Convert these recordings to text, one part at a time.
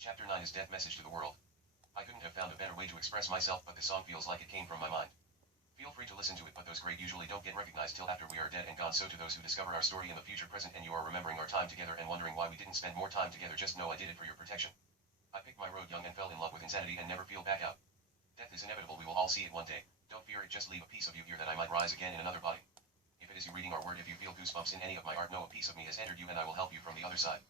Chapter 9 is Death Message to the World. I couldn't have found a better way to express myself, but the song feels like it came from my mind. Feel free to listen to it, but those great usually don't get recognized till after we are dead and gone, so to those who discover our story in the future present and you are remembering our time together and wondering why we didn't spend more time together, just know I did it for your protection. I picked my road young and fell in love with insanity and never feel back out. Death is inevitable, we will all see it one day. Don't fear it, just leave a piece of you here that I might rise again in another body. If it is you reading our word, if you feel goosebumps in any of my art, know a piece of me has entered you and I will help you from the other side.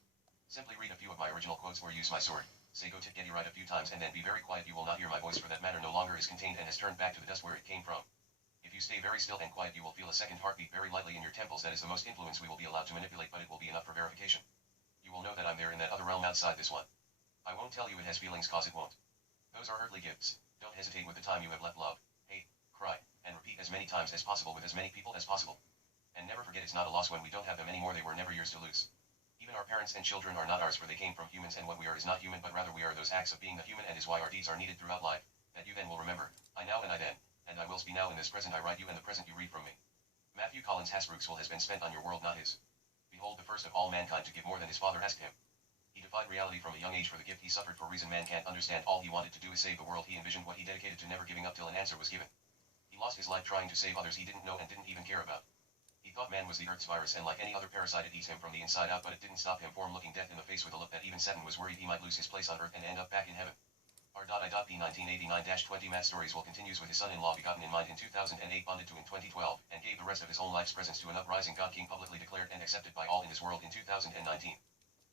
Simply read a few of my original quotes or use my sword. Say go tit getty right a few times and then be very quiet, you will not hear my voice, for that matter no longer is contained and has turned back to the dust where it came from. If you stay very still and quiet, you will feel a second heartbeat very lightly in your temples. That is the most influence we will be allowed to manipulate, but it will be enough for verification. You will know that I'm there in that other realm outside this one. I won't tell you it has feelings, cause it won't. Those are earthly gifts. Don't hesitate with the time you have left. Love, hate, cry, and repeat as many times as possible with as many people as possible. And never forget it's not a loss when we don't have them anymore. They were never yours to lose. Even our parents and children are not ours, for they came from humans, and what we are is not human, but rather we are those acts of being a human, and is why our deeds are needed throughout life, that you then will remember. I now and I then, and I wills be now in this present. I write you and the present you read from me. Matthew Collins Hasbrouck's will has been spent on your world, not his. Behold, the first of all mankind to give more than his father asked him. He defied reality from a young age for the gift he suffered for reason man can't understand. All he wanted to do is save the world. He envisioned what he dedicated to, never giving up till an answer was given. He lost his life trying to save others he didn't know and didn't even care about. He thought man was the Earth's virus, and like any other parasite it eats him from the inside out, but it didn't stop him from looking death in the face with a look that even Satan was worried he might lose his place on Earth and end up back in heaven. R.I.P. 1989-20 Matt Stories will continues with his son-in-law begotten in mind in 2008, bonded to in 2012, and gave the rest of his own life's presence to an uprising God King publicly declared and accepted by all in this world in 2019.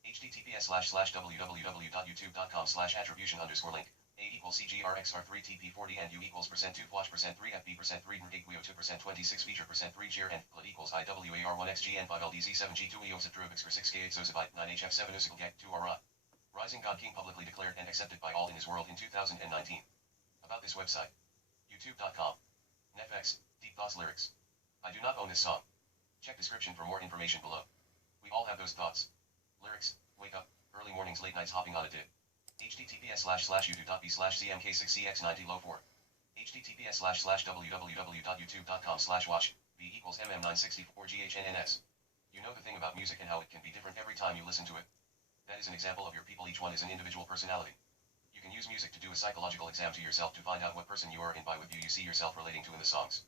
https://www.youtube.com/attribution_link A equals CGRXR3TP40 and U equals %2 %3 FB %3 8 26 feature %3 GR and plit equals IWAR1XG and 5LDZ7G2 EOSITRUBXR 6K8 SOSIBITE 9HF7 USIGLGAC 2 RI. Rising God King publicly declared and accepted by all in his world in 2019. About this website. YouTube.com. Netflix, Deep Thoughts Lyrics. I do not own this song. Check description for more information below. We all have those thoughts. Lyrics, wake up, early mornings, late nights, hopping on a dip. https://youtube.b/cmk6cx90low4. https://www.youtube.com/watch b equals mm964ghnns. You know the thing about music and how it can be different every time you listen to it. That is an example of your people. Each one is an individual personality. You can use music to do a psychological exam to yourself to find out what person you are, and by with you see yourself relating to in the songs.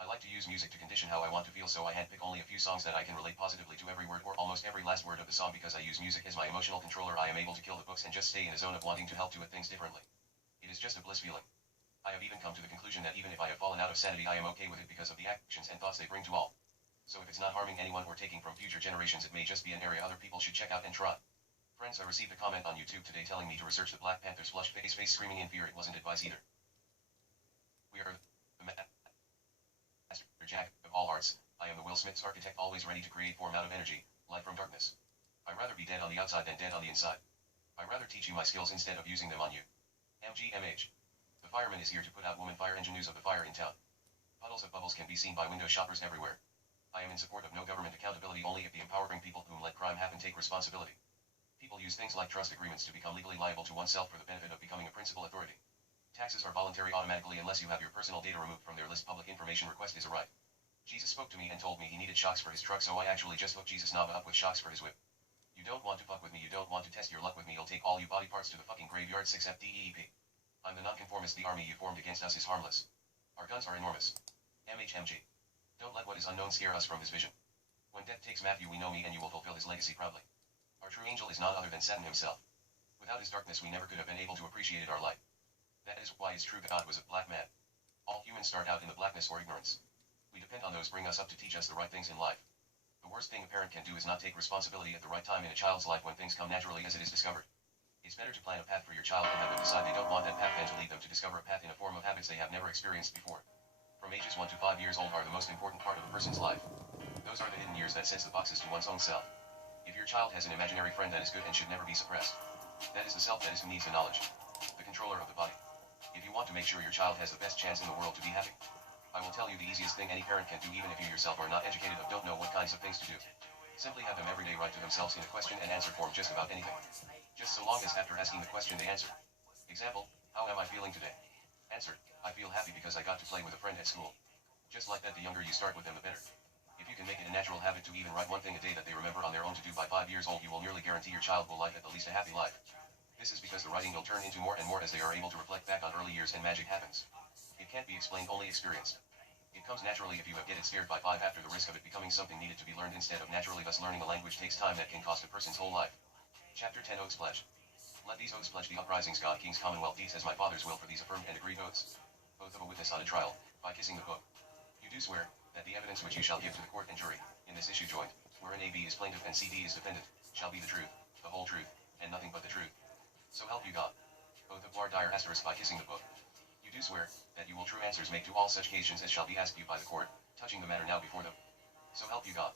I like to use music to condition how I want to feel, so I handpick only a few songs that I can relate positively to every word or almost every last word of the song. Because I use music as my emotional controller, I am able to kill the books and just stay in a zone of wanting to help do it things differently. It is just a bliss feeling. I have even come to the conclusion that even if I have fallen out of sanity, I am okay with it because of the actions and thoughts they bring to all. So if it's not harming anyone or taking from future generations, it may just be an area other people should check out and try. Friends, I received a comment on YouTube today telling me to research the Black Panther's flushed face screaming in fear. It wasn't advice either. We are the Master Jack of all arts. I am the Will Smith's architect, always ready to create form out of energy, light from darkness. I'd rather be dead on the outside than dead on the inside. I'd rather teach you my skills instead of using them on you. MGMH. The fireman is here to put out woman fire engine. News of the fire in town. Puddles of bubbles can be seen by window shoppers everywhere. I am in support of no government accountability, only if the empowering people whom let crime happen take responsibility. People use things like trust agreements to become legally liable to oneself for the benefit of becoming a principal authority. Taxes are voluntary automatically unless you have your personal data removed from their list. Public information request is a right. Jesus spoke to me and told me he needed shocks for his truck, so I actually just hooked Jesus Nava up with shocks for his whip. You don't want to fuck with me, you don't want to test your luck with me, you'll take all you body parts to the fucking graveyard. 6FDEEP. I'm the nonconformist. The army you formed against us is harmless. Our guns are enormous. MHMG. Don't let what is unknown scare us from his vision. When death takes Matthew, we know me, and you will fulfill his legacy proudly. Our true angel is none other than Satan himself. Without his darkness, we never could have been able to appreciate our light. That is why his true God was a black man. All humans start out in the blackness or ignorance. We depend on those bring us up to teach us the right things in life. The worst thing a parent can do is not take responsibility at the right time in a child's life when things come naturally as it is discovered. It's better to plan a path for your child and have them decide they don't want that path than to lead them to discover a path in a form of habits they have never experienced before. From ages 1 to 5 years old are the most important part of a person's life. Those are the hidden years that sets the boxes to one's own self. If your child has an imaginary friend that is good and should never be suppressed, that is the self that is who needs the knowledge, the controller of the body. If you want to make sure your child has the best chance in the world to be happy, I will tell you the easiest thing any parent can do, even if you yourself are not educated or don't know what kinds of things to do. Simply have them every day write to themselves in a question and answer form just about anything. Just so long as after asking the question they answer. Example, how am I feeling today? Answer, I feel happy because I got to play with a friend at school. Just like that, the younger you start with them, the better. If you can make it a natural habit to even write one thing a day that they remember on their own to do by 5 years old, you will nearly guarantee your child will live at the least a happy life. This is because the writing will turn into more and more as they are able to reflect back on early years and magic happens. It can't be explained, only experienced. It comes naturally if you have get it scared by 5 after the risk of it becoming something needed to be learned instead of naturally, thus learning a language takes time that can cost a person's whole life. Chapter 10 Oaths Pledge. Let these oaths pledge the uprisings God King's Commonwealth deeds as my father's will for these affirmed and agreed oaths. Oath of a witness on a trial, by kissing the book. You do swear, that the evidence which you shall give to the court and jury, in this issue joint, wherein AB is plaintiff and CD is defendant, shall be the truth, the whole truth, and nothing but the truth. So help you God. Oath of War Dyer * by kissing the book. You do swear, that you will true answers make to all such occasions as shall be asked you by the court, touching the matter now before them. So help you God.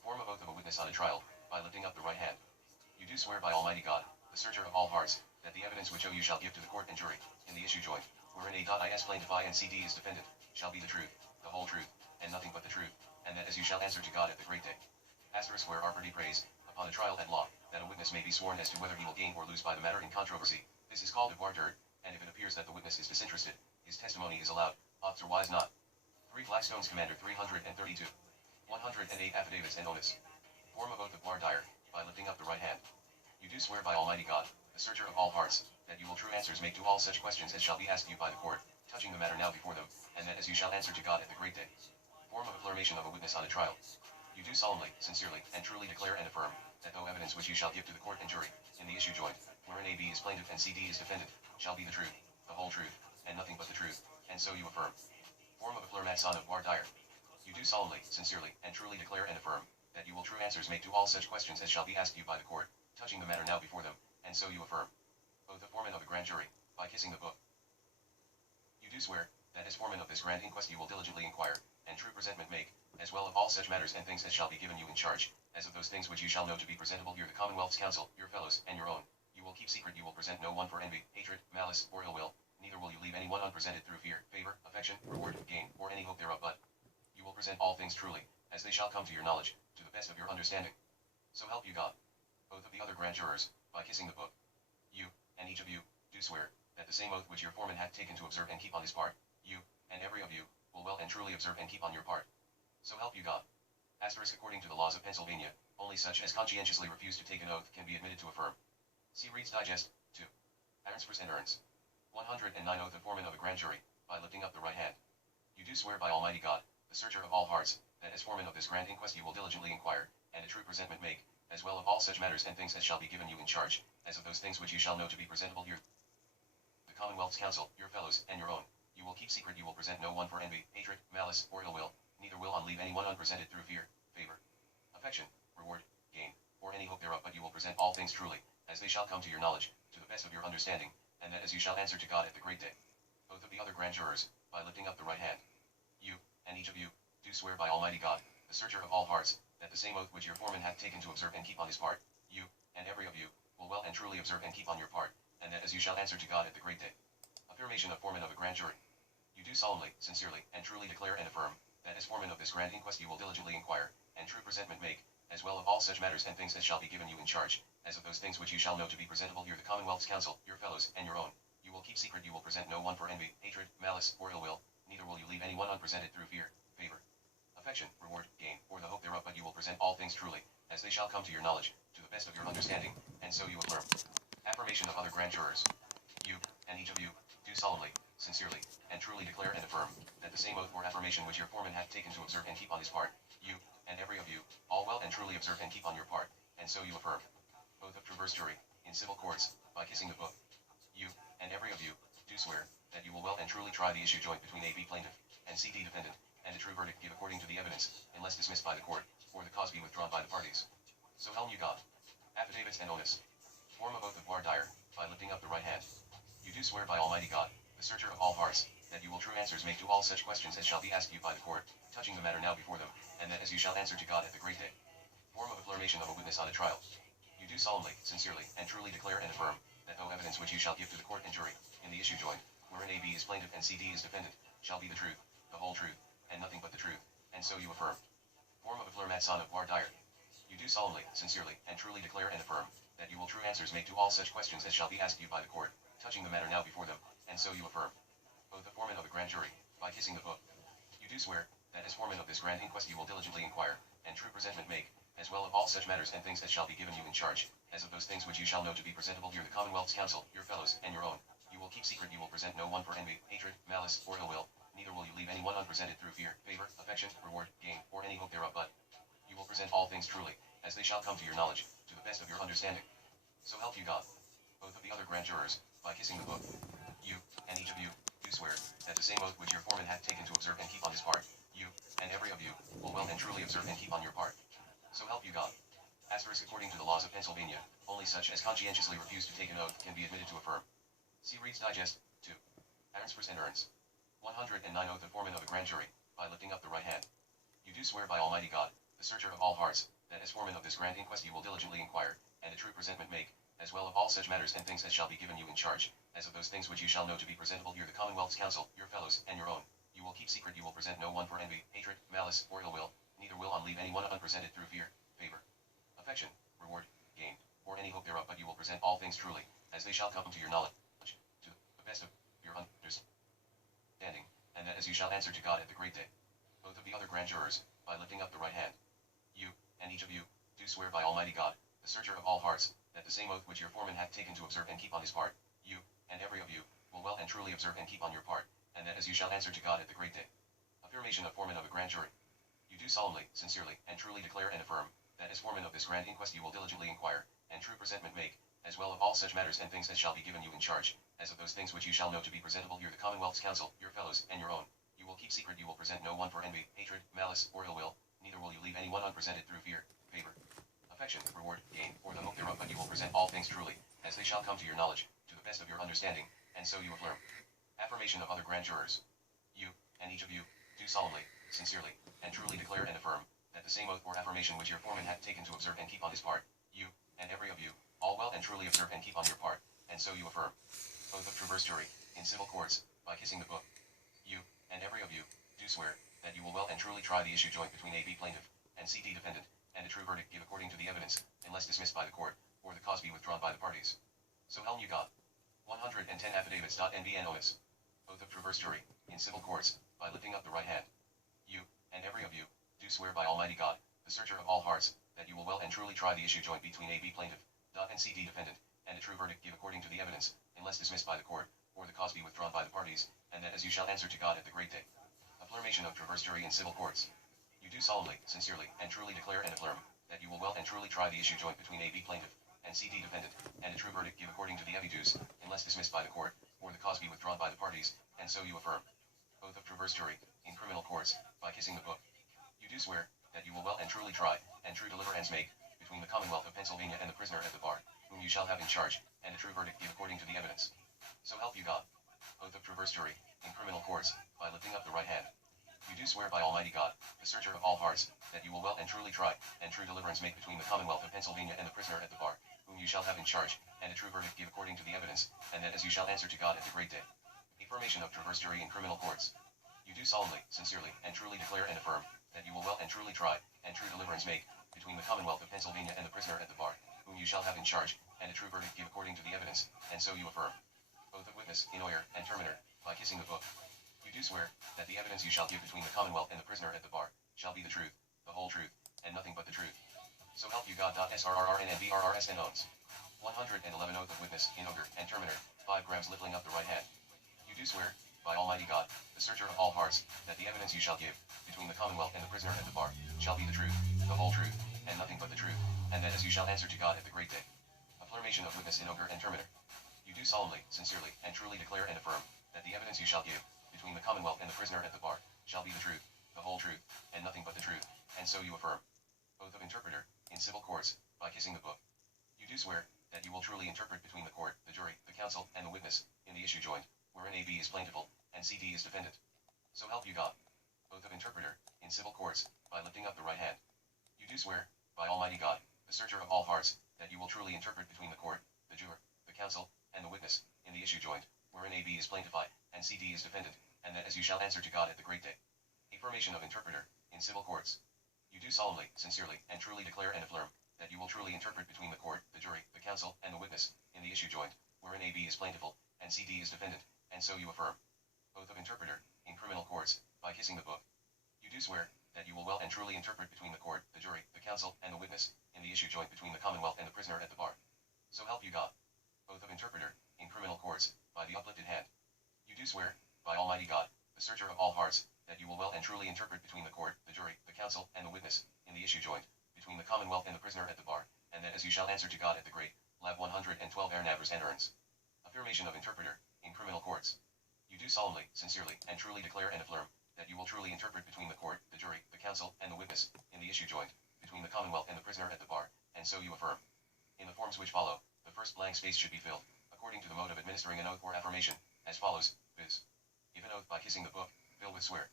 Form of oath of a witness on a trial, by lifting up the right hand. You do swear by Almighty God, the searcher of all hearts, that the evidence which you shall give to the court and jury, in the issue joint, wherein A.is plaintiff I and CD is defendant, shall be the truth, the whole truth, and nothing but the truth, and that as you shall answer to God at the great day. * where Arperty prays, upon a trial at law, that a witness may be sworn as to whether he will gain or lose by the matter in controversy. This is called a voir dire, and if it appears that the witness is disinterested, his testimony is allowed, otherwise not. 3 Flagstones Commander 332. 108 Affidavits and Oaths. Form of oath of voir dire, by lifting up the right hand. You do swear by Almighty God, the searcher of all hearts, that you will true answers make to all such questions as shall be asked you by the court, touching the matter now before them, and that as you shall answer to God at the great day. Form of affirmation of a witness on a trial. You do solemnly, sincerely, and truly declare and affirm, that though evidence which you shall give to the court and jury, in the issue joint, wherein AB is plaintiff and CD is defendant, shall be the truth, the whole truth, and nothing but the truth, and so you affirm. Form of affirmation of voir dire. You do solemnly, sincerely, and truly declare and affirm, that you will true answers make to all such questions as shall be asked you by the court, touching the matter now before them, and so you affirm. Oath of foreman of a grand jury, by kissing the book. You do swear, that as foreman of this grand inquest you will diligently inquire, and true presentment make, as well of all such matters and things as shall be given you in charge, as of those things which you shall know to be presentable here the Commonwealth's counsel, your fellows, and your own. You will keep secret, you will present no one for envy, hatred, malice, or ill will, neither will you leave any one unpresented through fear, favor, affection, reward, gain, or any hope thereof, but you will present all things truly, as they shall come to your knowledge, to the best of your understanding. So help you God. Oath of the other grand jurors, by kissing the book. You, and each of you, do swear, that the same oath which your foreman hath taken to observe and keep on his part, you, and every of you, will well and truly observe and keep on your part. So help you God. * according to the laws of Pennsylvania, only such as conscientiously refuse to take an oath can be admitted to affirm. See Reed's Digest, 2. Answers and Earns. 109 Oath of Foreman of a Grand Jury, by lifting up the right hand. You do swear by Almighty God, the searcher of all hearts, that as foreman of this grand inquest you will diligently inquire, and a true presentment make, as well of all such matters and things as shall be given you in charge, as of those things which you shall know to be presentable here the Commonwealth's counsel, your fellows, and your own. You will keep secret, you will present no one for envy, hatred, malice, or ill will, neither will unleave any one unpresented through fear, favor, affection, reward, gain, or any hope thereof, but you will present all things truly, as they shall come to your knowledge, to the best of your understanding, and that as you shall answer to God at the great day. Oath of the other grand jurors, by lifting up the right hand. You, and each of you, do swear by Almighty God, the searcher of all hearts, that the same oath which your foreman hath taken to observe and keep on his part, you, and every of you, will well and truly observe and keep on your part, and that as you shall answer to God at the great day. Affirmation of foreman of a grand jury. You do solemnly, sincerely, and truly declare and affirm, that as foreman of this grand inquest you will diligently inquire, and true presentment make, as well of all such matters and things as shall be given you in charge, as of those things which you shall know to be presentable here the Commonwealth's counsel, your fellows, and your own. You will keep secret, you will present no one for envy, hatred, malice, or ill will, neither will you leave any one unpresented through fear, favor, affection, reward, gain, or the hope thereof, but you will present all things truly, as they shall come to your knowledge, to the best of your understanding, and so you affirm. Affirmation of other grand jurors. You, and each of you, do solemnly, sincerely, and truly declare and affirm, that the same oath or affirmation which your foreman hath taken to observe and keep on his part, you, and every of you, all well and truly observe and keep on your part, and so you affirm. Oath of Traverse Jury, in civil courts, by kissing the book. You, and every of you, do swear, that you will well and truly try the issue joint between AB plaintiff, and CD defendant, and a true verdict give according to the evidence, unless dismissed by the court, or the cause be withdrawn by the parties. So help you God. Affidavits and Oaths. Form of oath of voir dire, by lifting up the right hand. You do swear by Almighty God, the searcher of all hearts, that you will true answers make to all such questions as shall be asked you by the court, touching the matter now before them, and that as you shall answer to God at the great day. Form of affirmation of a witness on a trial. You do solemnly, sincerely, and truly declare and affirm, that though evidence which you shall give to the court and jury, in the issue joint, wherein AB is plaintiff and CD is defendant, shall be the truth, the whole truth, and nothing but the truth, and so you affirm. Form of affirmation of voir dire. You do solemnly, sincerely, and truly declare and affirm, that you will true answers make to all such questions as shall be asked you by the court, touching the matter now before them, and so you affirm. Oath of foreman of a grand jury, by kissing the book. You do swear, that as foreman of this grand inquest you will diligently inquire, and true presentment make, as well of all such matters and things as shall be given you in charge, as of those things which you shall know to be presentable here the Commonwealth's counsel, your fellows, and your own. You will keep secret, you will present no one for envy, hatred, malice, or ill will, neither will you leave anyone unpresented through fear, favor, affection, reward, gain, or any hope thereof, but you will present all things truly, as they shall come to your knowledge, to the best of your understanding. So help you God. Both of the other grand jurors, by kissing the book, you, and each of you, do swear, that the same oath which your foreman hath taken to observe and keep on his part, you, and every of you, will well and truly observe and keep on your part. So help you God. Asterisk according to the laws of Pennsylvania, only such as conscientiously refuse to take an oath can be admitted to affirm. See Reed's Digest, 2. Arnsfors and Earns. 109 Oath of Foreman of a Grand Jury, by lifting up the right hand. You do swear by Almighty God, the searcher of all hearts, that as foreman of this grand inquest you will diligently inquire, and a true presentment make, as well of all such matters and things as shall be given you in charge, as of those things which you shall know to be presentable here the Commonwealth's counsel, your fellows, and your own. You will keep secret, you will present no one for envy, hatred, malice, or ill will, neither will on leave anyone unpresented through fear, favor, affection, reward, gain, or any hope thereof, but you will present all things truly, as they shall come to your knowledge, to the best of your understanding, and that as you shall answer to God at the great day. Both of the other grand jurors, by lifting up the right hand. You, and each of you, do swear by Almighty God, the searcher of all hearts, that the same oath which your foreman hath taken to observe and keep on his part, you, and every of you, will well and truly observe and keep on your part, and that as you shall answer to God at the great day. Affirmation of foreman of a grand jury. You do solemnly, sincerely, and truly declare and affirm, that as foreman of this grand inquest you will diligently inquire, and true presentment make, as well of all such matters and things as shall be given you in charge, as of those things which you shall know to be presentable here the Commonwealth's counsel, your fellows, and your own. You will keep secret, you will present no one for envy, hatred, malice, or ill will, neither will you leave anyone unpresented through fear, favor, affection, reward, gain, or the hope thereof, but you will present all things truly, as they shall come to your knowledge, to the best of your understanding, and so you affirm. Affirmation of other grand jurors. You, and each of you, do solemnly, sincerely, and truly declare and affirm, that the same oath or affirmation which your foreman hath taken to observe and keep on his part, you, and every of you, all well and truly observe and keep on your part, and so you affirm. Oath of Traverse Jury, in civil courts, by kissing the book. You, and every of you, do swear, that you will well and truly try the issue joint between A.B. plaintiff, and C.D. defendant, and a true verdict give according to the evidence, unless dismissed by the court, or the cause be withdrawn by the parties. So help you God. 110 Affidavits. NBNOS. Oath of Traverse Jury, in civil courts, by lifting up the right hand. You, and every of you, do swear by Almighty God, the searcher of all hearts, that you will well and truly try the issue joint between A.B. plaintiff, and C.D. defendant, and a true verdict give according to the evidence, unless dismissed by the court, or the cause be withdrawn by the parties, and that as you shall answer to God at the great day. Affirmation of Traverse Jury in civil courts. You do solemnly, sincerely, and truly declare and affirm, that you will well and truly try the issue joint between A.B. plaintiff, and C.D. defendant, and a true verdict give according to the evidence, unless dismissed by the court, or the cause be withdrawn by the parties, and so you affirm. Oath of Traverse Jury, in criminal courts, by kissing the book. You do swear, that you will well and truly try, and true deliverance make, between the Commonwealth of Pennsylvania and the prisoner at the bar, whom you shall have in charge, and a true verdict give according to the evidence. So help you God. Oath of Traverse Jury, in criminal courts, by lifting up the right hand. You do swear by Almighty God, the searcher of all hearts, that you will well and truly try, and true deliverance make between the Commonwealth of Pennsylvania and the prisoner at the bar, whom you shall have in charge, and a true verdict give according to the evidence, and that as you shall answer to God at the great day. Affirmation of Traverse Jury in criminal courts. You do solemnly, sincerely, and truly declare and affirm, that you will well and truly try, and true deliverance make, between the Commonwealth of Pennsylvania and the prisoner at the bar, whom you shall have in charge, and a true verdict give according to the evidence, and so you affirm. Oath of witness, innoyer, and terminer, by kissing the book. You do swear, that the evidence you shall give between the Commonwealth and the prisoner at the bar, shall be the truth, the whole truth, and nothing but the truth. So help you God. SRRRN and BRRSN owns. 111 Oath of witness, innoyer, and terminer, 5 grams lifting up the right hand. You do swear, by Almighty God, the searcher of all hearts, that the evidence you shall give, between the Commonwealth and the prisoner at the bar, shall be the truth, the whole truth, and nothing but the truth, and that as you shall answer to God at the great day. Affirmation of witness, innoyer, and terminer. You do solemnly, sincerely, and truly declare and affirm, that the evidence you shall give, between the Commonwealth and the prisoner at the bar, shall be the truth, the whole truth, and nothing but the truth, and so you affirm. Oath of interpreter, in civil courts, by kissing the book. You do swear, that you will truly interpret between the court, the jury, the counsel, and the witness, in the issue joint, wherein A.B. is plaintifful, and C.D. is defendant. So help you God. Oath of interpreter, in civil courts, by lifting up the right hand. You do swear, by Almighty God, the searcher of all hearts, that you will truly interpret between the court, the juror, the counsel, and the witness, in the issue joint, wherein A.B. is plaintified, and C.D. is defendant, and that as you shall answer to God at the great day. Affirmation of interpreter, in civil courts. You do solemnly, sincerely, and truly declare and affirm, that you will truly interpret between the court, the jury, the counsel, and the witness, in the issue joint, wherein A.B. is plaintifful, and C.D. is defendant, and so you affirm. Oath of interpreter, in criminal courts, by kissing the book. You do swear, that you will well and truly interpret between the court, the jury, the counsel, and the witness, in the issue joint between the Commonwealth and the prisoner at the bar. So help you God. Oath of interpreter, in criminal courts, by the uplifted hand. You do swear, by Almighty God, the searcher of all hearts, that you will well and truly interpret between the court, the jury, the counsel, and the witness, in the issue joint, between the Commonwealth and the prisoner at the bar, and that as you shall answer to God at the great, Lab 112 Navers and Urns. Affirmation of interpreter, in criminal courts. You do solemnly, sincerely, and truly declare and affirm, that you will truly interpret between the court, the jury, the counsel, and the witness, in the issue joint, between the Commonwealth and the prisoner at the bar, and so you affirm. In the forms which follow, the first blank space should be filled, according to the mode of administering an oath or affirmation, as follows, viz. If an oath by kissing the book, fill with swear.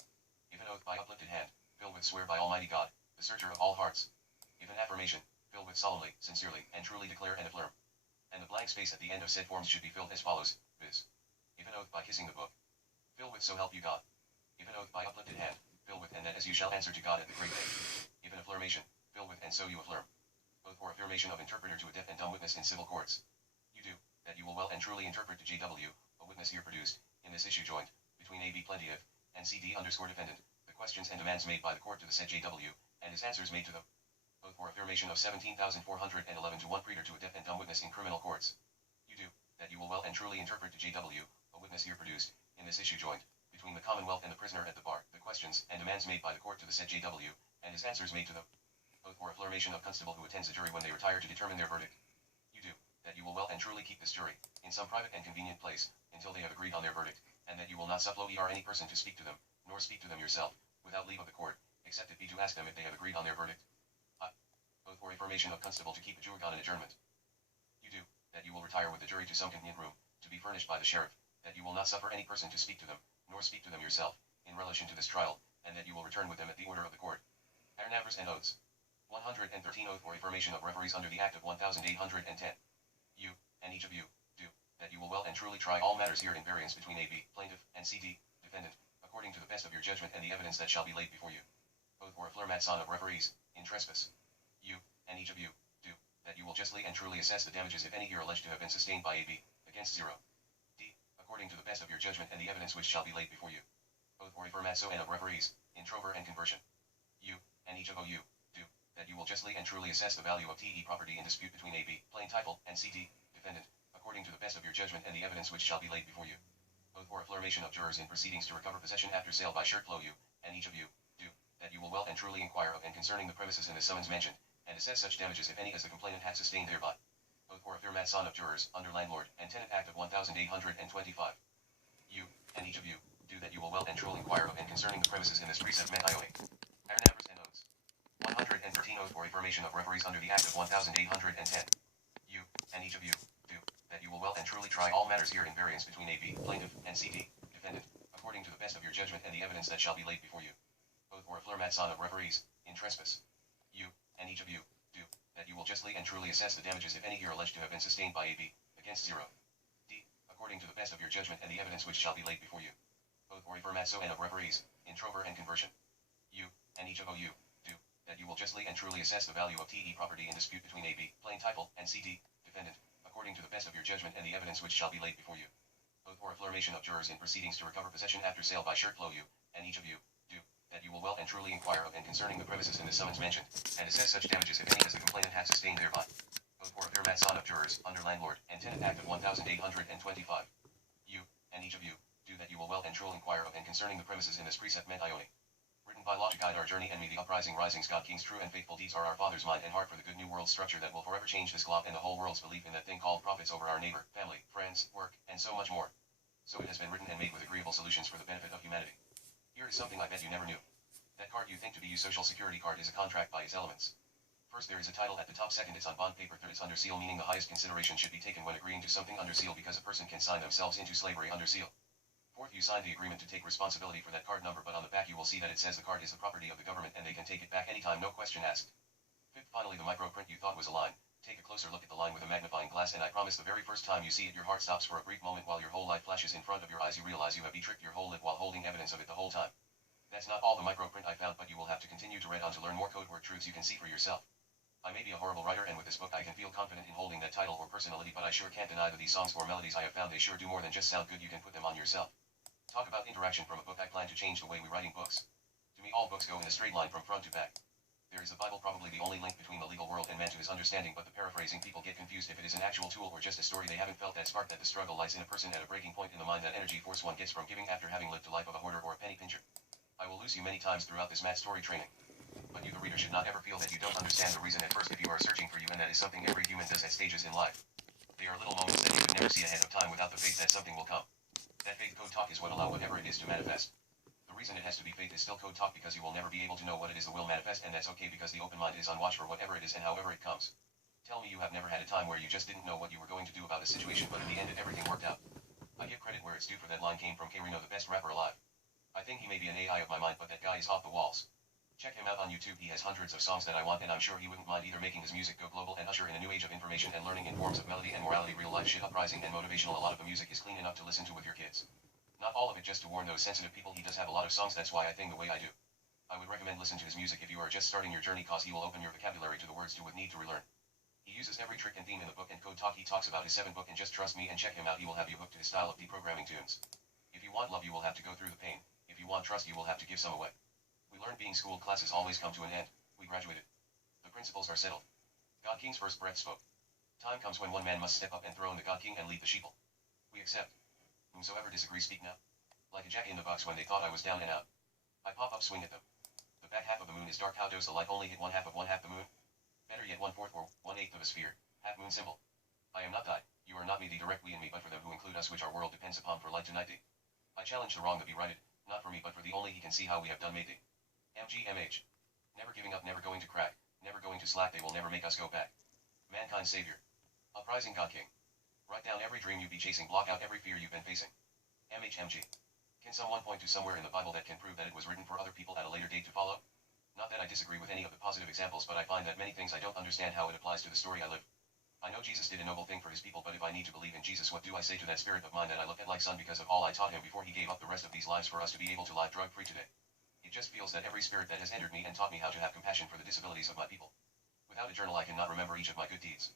If an oath by uplifted hand, fill with swear by Almighty God, the searcher of all hearts. If an affirmation, fill with solemnly, sincerely, and truly declare and affirm. And the blank space at the end of said forms should be filled as follows, viz. If an oath by kissing the book, fill with so help you God. If an oath by uplifted hand, fill with and that as you shall answer to God at the great day. If an affirmation, fill with and so you affirm. Oath or affirmation of interpreter to a deaf and dumb witness in civil courts. You do, that you will well and truly interpret to JW, a witness here produced, in this issue joint, between AB plaintiff, and CD underscore defendant, the questions and demands made by the court to the said JW, and his answers made to them. Oath or affirmation of 17,411 to 1 preter to a deaf and dumb witness in criminal courts. You do, that you will well and truly interpret to JW, a witness here produced, in this issue joint, between the Commonwealth and the prisoner at the bar, the questions and demands made by the court to the said JW, and his answers made to them. Oath or affirmation of constable who attends the jury when they retire to determine their verdict. You do, that you will well and truly keep this jury, in some private and convenient place, until they have agreed on their verdict, and that you will not supplo any person to speak to them, nor speak to them yourself, without leave of the court, except it be to ask them if they have agreed on their verdict. Oath or affirmation of constable to keep a jury on an adjournment. You do, that you will retire with the jury to some convenient room, to be furnished by the sheriff, that you will not suffer any person to speak to them, nor speak to them yourself, in relation to this trial, and that you will return with them at the order of the court. Navers and Oaths. 113 Oath or affirmation of referees under the Act of 1810. You, and each of you, do, that you will well and truly try all matters here in variance between AB, plaintiff, and CD, defendant, according to the best of your judgment and the evidence that shall be laid before you. Oath or affirmation of referees, in trespass. You, and each of you, do, that you will justly and truly assess the damages if any here alleged to have been sustained by AB, against 0. D, according to the best of your judgment and the evidence which shall be laid before you. Oath or affirmation of referees, in trover and conversion. You, and each of you, do, that you will justly and truly assess the value of TE property in dispute between AB, plain title, and CD, defendant, according to the best of your judgment and the evidence which shall be laid before you. Oath or affirmation of jurors in proceedings to recover possession after sale by shirt flow. You, and each of you, do, that you will well and truly inquire of and concerning the premises in the summons mentioned, and assess such damages if any as the complainant hath sustained thereby. Oath or affirmation of jurors under Landlord and Tenant Act of 1825. You, and each of you, do that you will well and truly inquire of and concerning the premises in this precept meant Ione. Navers and Oaths. 113 Oath or affirmation of referees under the Act of 1810. You, and each of you, do, that you will well and truly try all matters here in variance between AB, plaintiff, and CD, defendant, according to the best of your judgment and the evidence that shall be laid before you. Oath or affirmation of referees, in trespass. You, and each of you, do, that you will justly and truly assess the damages if any here alleged to have been sustained by AB, against 0. D, according to the best of your judgment and the evidence which shall be laid before you. Oath or affirmation of referees, in trover and conversion. You, and each of you, do, that you will justly and truly assess the value of TE property in dispute between AB, plain title, and CD, defendant, according to the best of your judgment and the evidence which shall be laid before you. Oath or affirmation of jurors in proceedings to recover possession after sale by shirt flow. You, and each of you, do, that you will well and truly inquire of and concerning the premises in the summons mentioned, and assess such damages if any as the complainant hath sustained thereby. Oath or affirmation of jurors under Landlord and Tenant Act of 1825. You, and each of you, do that you will well and truly inquire of and concerning the premises in this precept meant Ione. Written by law to guide our journey and me the uprising risings God King's true and faithful deeds are our Father's mind and heart for the good new world structure that will forever change this globe and the whole world's belief in that thing called profits over our neighbor, family, friends, work, and so much more. So it has been written and made with agreeable solutions for the benefit of humanity. Here is something I bet you never knew. That card you think to be your social security card is a contract by its elements. First there is a title at the top, second it's on bond paper, third it's under seal, meaning the highest consideration should be taken when agreeing to something under seal because a person can sign themselves into slavery under seal. Fourth, you sign the agreement to take responsibility for that card number, but on the back you will see that it says the card is the property of the government and they can take it back anytime, no question asked. Fifth, finally, the microprint you thought was a line. Take a closer look at the line with a magnifying glass and I promise the very first time you see it your heart stops for a brief moment while your whole life flashes in front of your eyes. You realize you have tricked your whole life while holding evidence of it the whole time. That's not all the microprint I found, but you will have to continue to read on to learn more code word truths you can see for yourself. I may be a horrible writer and with this book I can feel confident in holding that title or personality, but I sure can't deny that these songs or melodies I have found they sure do more than just sound good. You can put them on yourself. Talk about interaction from a book. I plan to change the way we writing books. To me all books go in a straight line from front to back. There is the Bible, probably the only link between the legal world and man to his understanding, but the paraphrasing people get confused if it is an actual tool or just a story they haven't felt that spark that the struggle lies in a person at a breaking point in the mind, that energy force one gets from giving after having lived the life of a hoarder or a penny pincher. I will lose you many times throughout this math story training. But you, the reader, should not ever feel that you don't understand the reason at first if you are searching for you, and that is something every human does at stages in life. They are little moments that you would never see ahead of time without the faith that something will come. That faith code talk is what allow whatever it is to manifest. The reason it has to be faith is still code talk, because you will never be able to know what it is that will manifest, and that's okay because the open mind is on watch for whatever it is and however it comes. Tell me you have never had a time where you just didn't know what you were going to do about a situation, but in the end everything worked out. I give credit where it's due, for that line came from K Reno, the best rapper alive. I think he may be an AI of my mind, but that guy is off the walls. Check him out on YouTube. He has hundreds of songs that I want, and I'm sure he wouldn't mind either making his music go global and usher in a new age of information and learning in forms of melody and morality, real life shit, uprising and motivational. A lot of the music is clean enough to listen to with your kids. Not all of it, just to warn those sensitive people. He does have a lot of songs, that's why I think the way I do. I would recommend listen to his music if you are just starting your journey, cause he will open your vocabulary to the words you would need to relearn. He uses every trick and theme in the book and code talk. He talks about his 7 book, and just trust me and check him out. He will have you hooked to his style of deprogramming tunes. If you want love, you will have to go through the pain. If you want trust, you will have to give some away. We learned being schooled, classes always come to an end. We graduated. The principles are settled. God King's first breath spoke. Time comes when one man must step up and throw in the God King and lead the sheeple. We accept. Whomsoever disagrees, speak now. Like a jack in the box when they thought I was down and out. I pop up, swing at them. The back half of the moon is dark. How does the light only hit one half the moon? Better yet, 1/4 or 1/8 of a sphere. Half moon symbol. I am not thy. You are not me, thee, direct we and me, but for them who include us, which our world depends upon, for light tonight thee. I challenge the wrong to be righted, not for me but for thee only. He can see how we have done made thee. MGMH. Never giving up, never going to crack, never going to slack. They will never make us go back. Mankind's savior. Uprising God King. Write down every dream you be chasing, block out every fear you've been facing. MHMG. Can someone point to somewhere in the Bible that can prove that it was written for other people at a later date to follow? Not that I disagree with any of the positive examples, but I find that many things I don't understand how it applies to the story I live. I know Jesus did a noble thing for his people, but if I need to believe in Jesus, what do I say to that spirit of mine that I look at like son because of all I taught him before he gave up the rest of these lives for us to be able to live drug-free today? It just feels that every spirit that has entered me and taught me how to have compassion for the disabilities of my people. Without a journal I cannot remember each of my good deeds.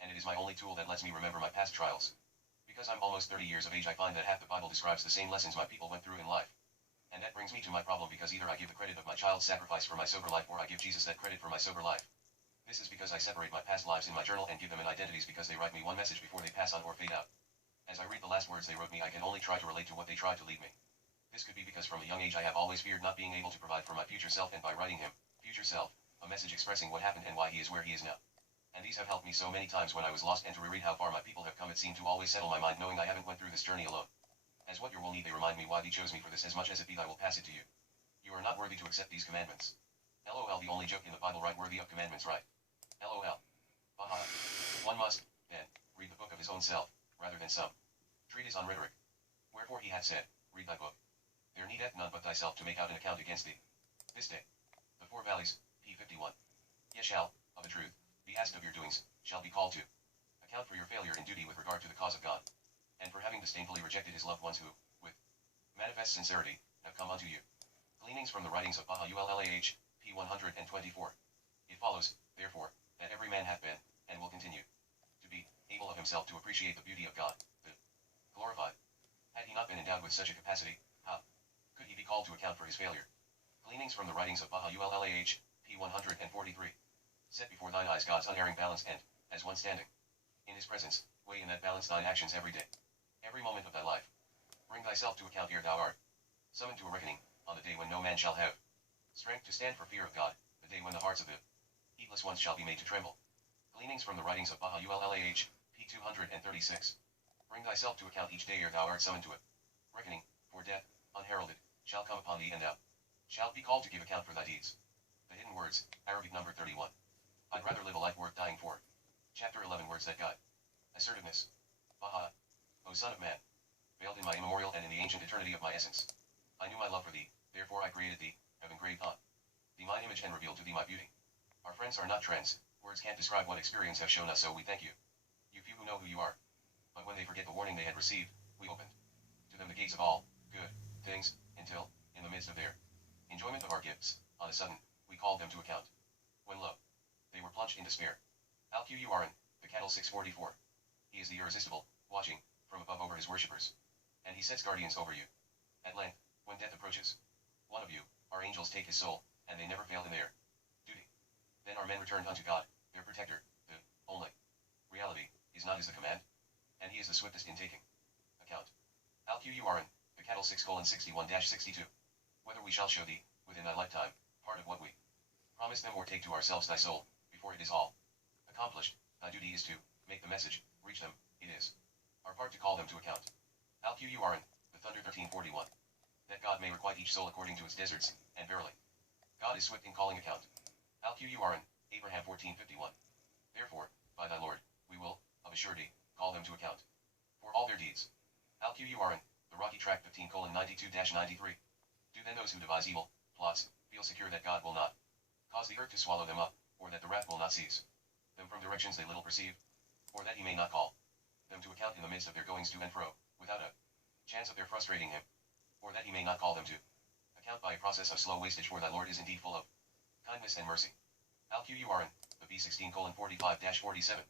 And it is my only tool that lets me remember my past trials. Because I'm almost 30 years of age, I find that half the Bible describes the same lessons my people went through in life. And that brings me to my problem, because either I give the credit of my child's sacrifice for my sober life, or I give Jesus that credit for my sober life. This is because I separate my past lives in my journal and give them an identities, because they write me one message before they pass on or fade out. As I read the last words they wrote me, I can only try to relate to what they tried to leave me. This could be because from a young age I have always feared not being able to provide for my future self, and by writing him, Future Self, a message expressing what happened and why he is where he is now. And these have helped me so many times when I was lost, and to reread how far my people have come, it seemed to always settle my mind knowing I haven't went through this journey alone. As what your will need, they remind me why thee chose me for this, as much as it be thy will pass it to you. You are not worthy to accept these commandments. LOL, the only joke in the Bible right worthy of commandments, right? LOL. Haha. One must, then, read the book of his own self, rather than some treatise on rhetoric. Wherefore he hath said, read thy book. There needeth none but thyself to make out an account against thee. This day. The Four Valleys, P51. Ye shall, of a truth, be asked of your doings, shall be called to account for your failure in duty with regard to the cause of God, and for having disdainfully rejected his loved ones who, with manifest sincerity, have come unto you. Gleanings from the writings of Baha'u'llah, p. 124. It follows, therefore, that every man hath been, and will continue, to be able of himself to appreciate the beauty of God, the glorified. Had he not been endowed with such a capacity, how could he be called to account for his failure? Gleanings from the writings of Baha'u'llah, p. 143. Set before thine eyes God's unerring balance, and, as one standing in his presence, weigh in that balance thine actions every day, every moment of thy life. Bring thyself to account ere thou art summoned to a reckoning, on the day when no man shall have strength to stand for fear of God, the day when the hearts of the heedless ones shall be made to tremble. Gleanings from the writings of Baha'u'llah, p. 236. Bring thyself to account each day ere thou art summoned to a reckoning, for death, unheralded, shall come upon thee, and thou shalt be called to give account for thy deeds. The Hidden Words, Arabic number 31. I'd rather live a life worth dying for. Chapter 11, Words that guide. Assertiveness. Baha. O son of man. Veiled in my immemorial and in the ancient eternity of my essence. I knew my love for thee, therefore I created thee, have engraved on thee mine image and revealed to thee my beauty. Our friends are not trends, words can't describe what experience have shown us, so we thank you. You few who know who you are. But when they forget the warning they had received, we opened to them the gates of all good things, until, in the midst of their enjoyment of our gifts, on a sudden, we called them to account. When lo, they were plunged in despair. Al-Qur'an, the Cattle 644. He is the irresistible, watching, from above over his worshippers. And he sets guardians over you. At length, when death approaches, one of you Our angels take his soul, and they never fail in their duty. Then our men returned unto God, their protector, the only reality, is not his the command, and he is the swiftest in taking account. Alqurn, the cattle 6:61-62. Whether we shall show thee, within thy lifetime, part of what we promise them or take to ourselves thy soul, before it is all accomplished, thy duty is to make the message, reach them, it is our part to call them to account. Alqurn, the Thunder 13:41. That God may requite each soul according to its deserts, and verily, God is swift in calling account. Alqurn, Abraham 14:51. Therefore, by thy Lord, we will, of a surety, call them to account for all their deeds. Alqurn, the Rocky Track 15:92-93. Do then those who devise evil plots feel secure that God will not cause the earth to swallow them up, or that the wrath will not seize them from directions they little perceive, or that he may not call them to account in the midst of their goings to and fro, without a chance of their frustrating him, or that he may not call them to account by a process of slow wastage, for thy Lord is indeed full of kindness and mercy. Alqurn, the B16:45-47.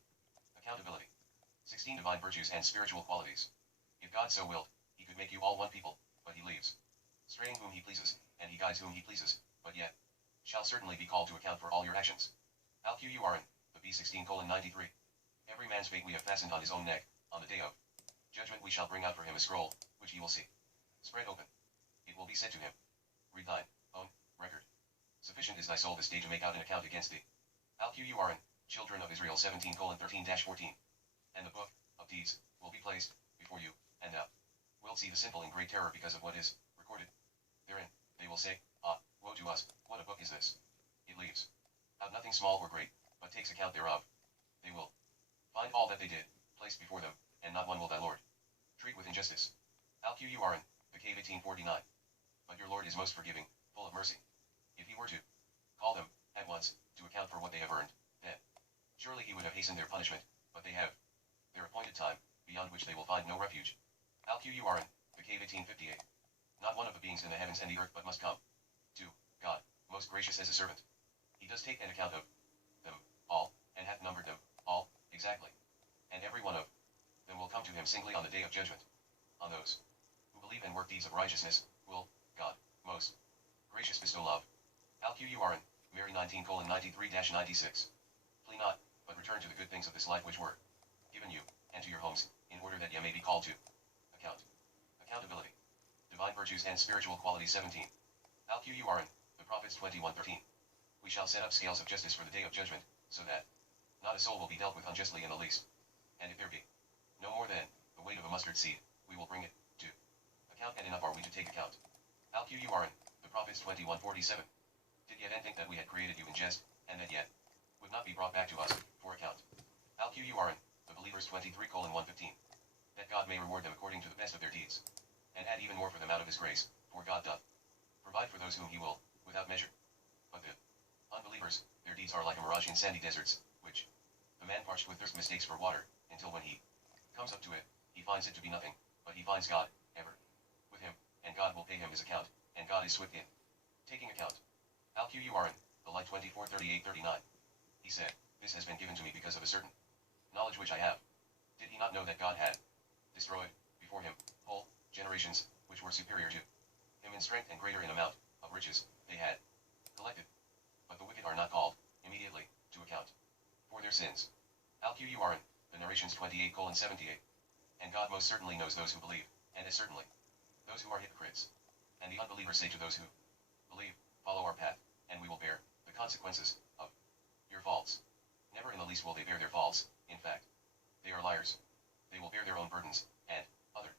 Accountability. 16 divine virtues and spiritual qualities. If God so willed, he could make you all one people, but he leaves straying whom he pleases, and he guides whom he pleases, but yet shall certainly be called to account for all your actions. Alqurn, the B16:93. Every man's fate we have fastened on his own neck. On the day of judgment we shall bring out for him a scroll, which he will see spread open. It will be said to him, read thine own record. Sufficient is thy soul this day to make out an account against thee. Alqurn, Children of Israel 17:13-14. And the book of deeds will be placed before you, and thou wilt see the simple in great terror because of what is recorded therein. They will say, ah, woe to us, what a book is this? It leaves out nothing small or great, but takes account thereof. They will find all that they did placed before them, and not one will thy Lord treat with injustice. Alqurn, the Cave 18:49. But your Lord is most forgiving, full of mercy. If he were to call them at once to account for what they have earned, then surely he would have hastened their punishment, but they have their appointed time, beyond which they will find no refuge. Alqurn, the Cave 18:58. Not one of the beings in the heavens and the earth but must come to God, most gracious as a servant. He does take an account of them all, and hath numbered them all, exactly. And every one of them will come to him singly on the day of judgment. On those who believe and work deeds of righteousness, will God, most gracious, bestow love. Alqurn, Mary 19:93-96. Flee not, but return to the good things of this life which were given you, and to your homes, in order that ye may be called to account. Accountability. Divine virtues and spiritual qualities 17. Alqurn, the Prophets 21:13. We shall set up scales of justice for the day of judgment, so that not a soul will be dealt with unjustly in the least. And if there be no more than the weight of a mustard seed, we will bring it to account, and enough are we to take account. Alqurn, the Prophets 21:47. Did ye then think that we had created you in jest, and that yet would not be brought back to us for account? Alqurn, the Believers 23:115. That God may reward them according to the best of their deeds, and add even more for them out of his grace, for God doth provide for those whom he will, without measure. But the unbelievers, their deeds are like a mirage in sandy deserts, which the man parched with thirst mistakes for water, until when he comes up to it, he finds it to be nothing, but he finds God, ever with him, and God will pay him his account, and God is swift in taking account. Alqurn, the Light 24:38-39. He said, this has been given to me because of a certain knowledge which I have. Did he not know that God had destroyed, before him, whole generations, which were superior to him in strength and greater in amount of riches they had collected? But the wicked are not called immediately to account for their sins. Alqurn, the Narrations 28:78. And God most certainly knows those who believe, and as certainly those who are hypocrites. And the unbelievers say to those who believe, follow our path, and we will bear the consequences of your faults. Never in the least will they bear their faults. In fact, they are liars. They will bear their own burdens, and other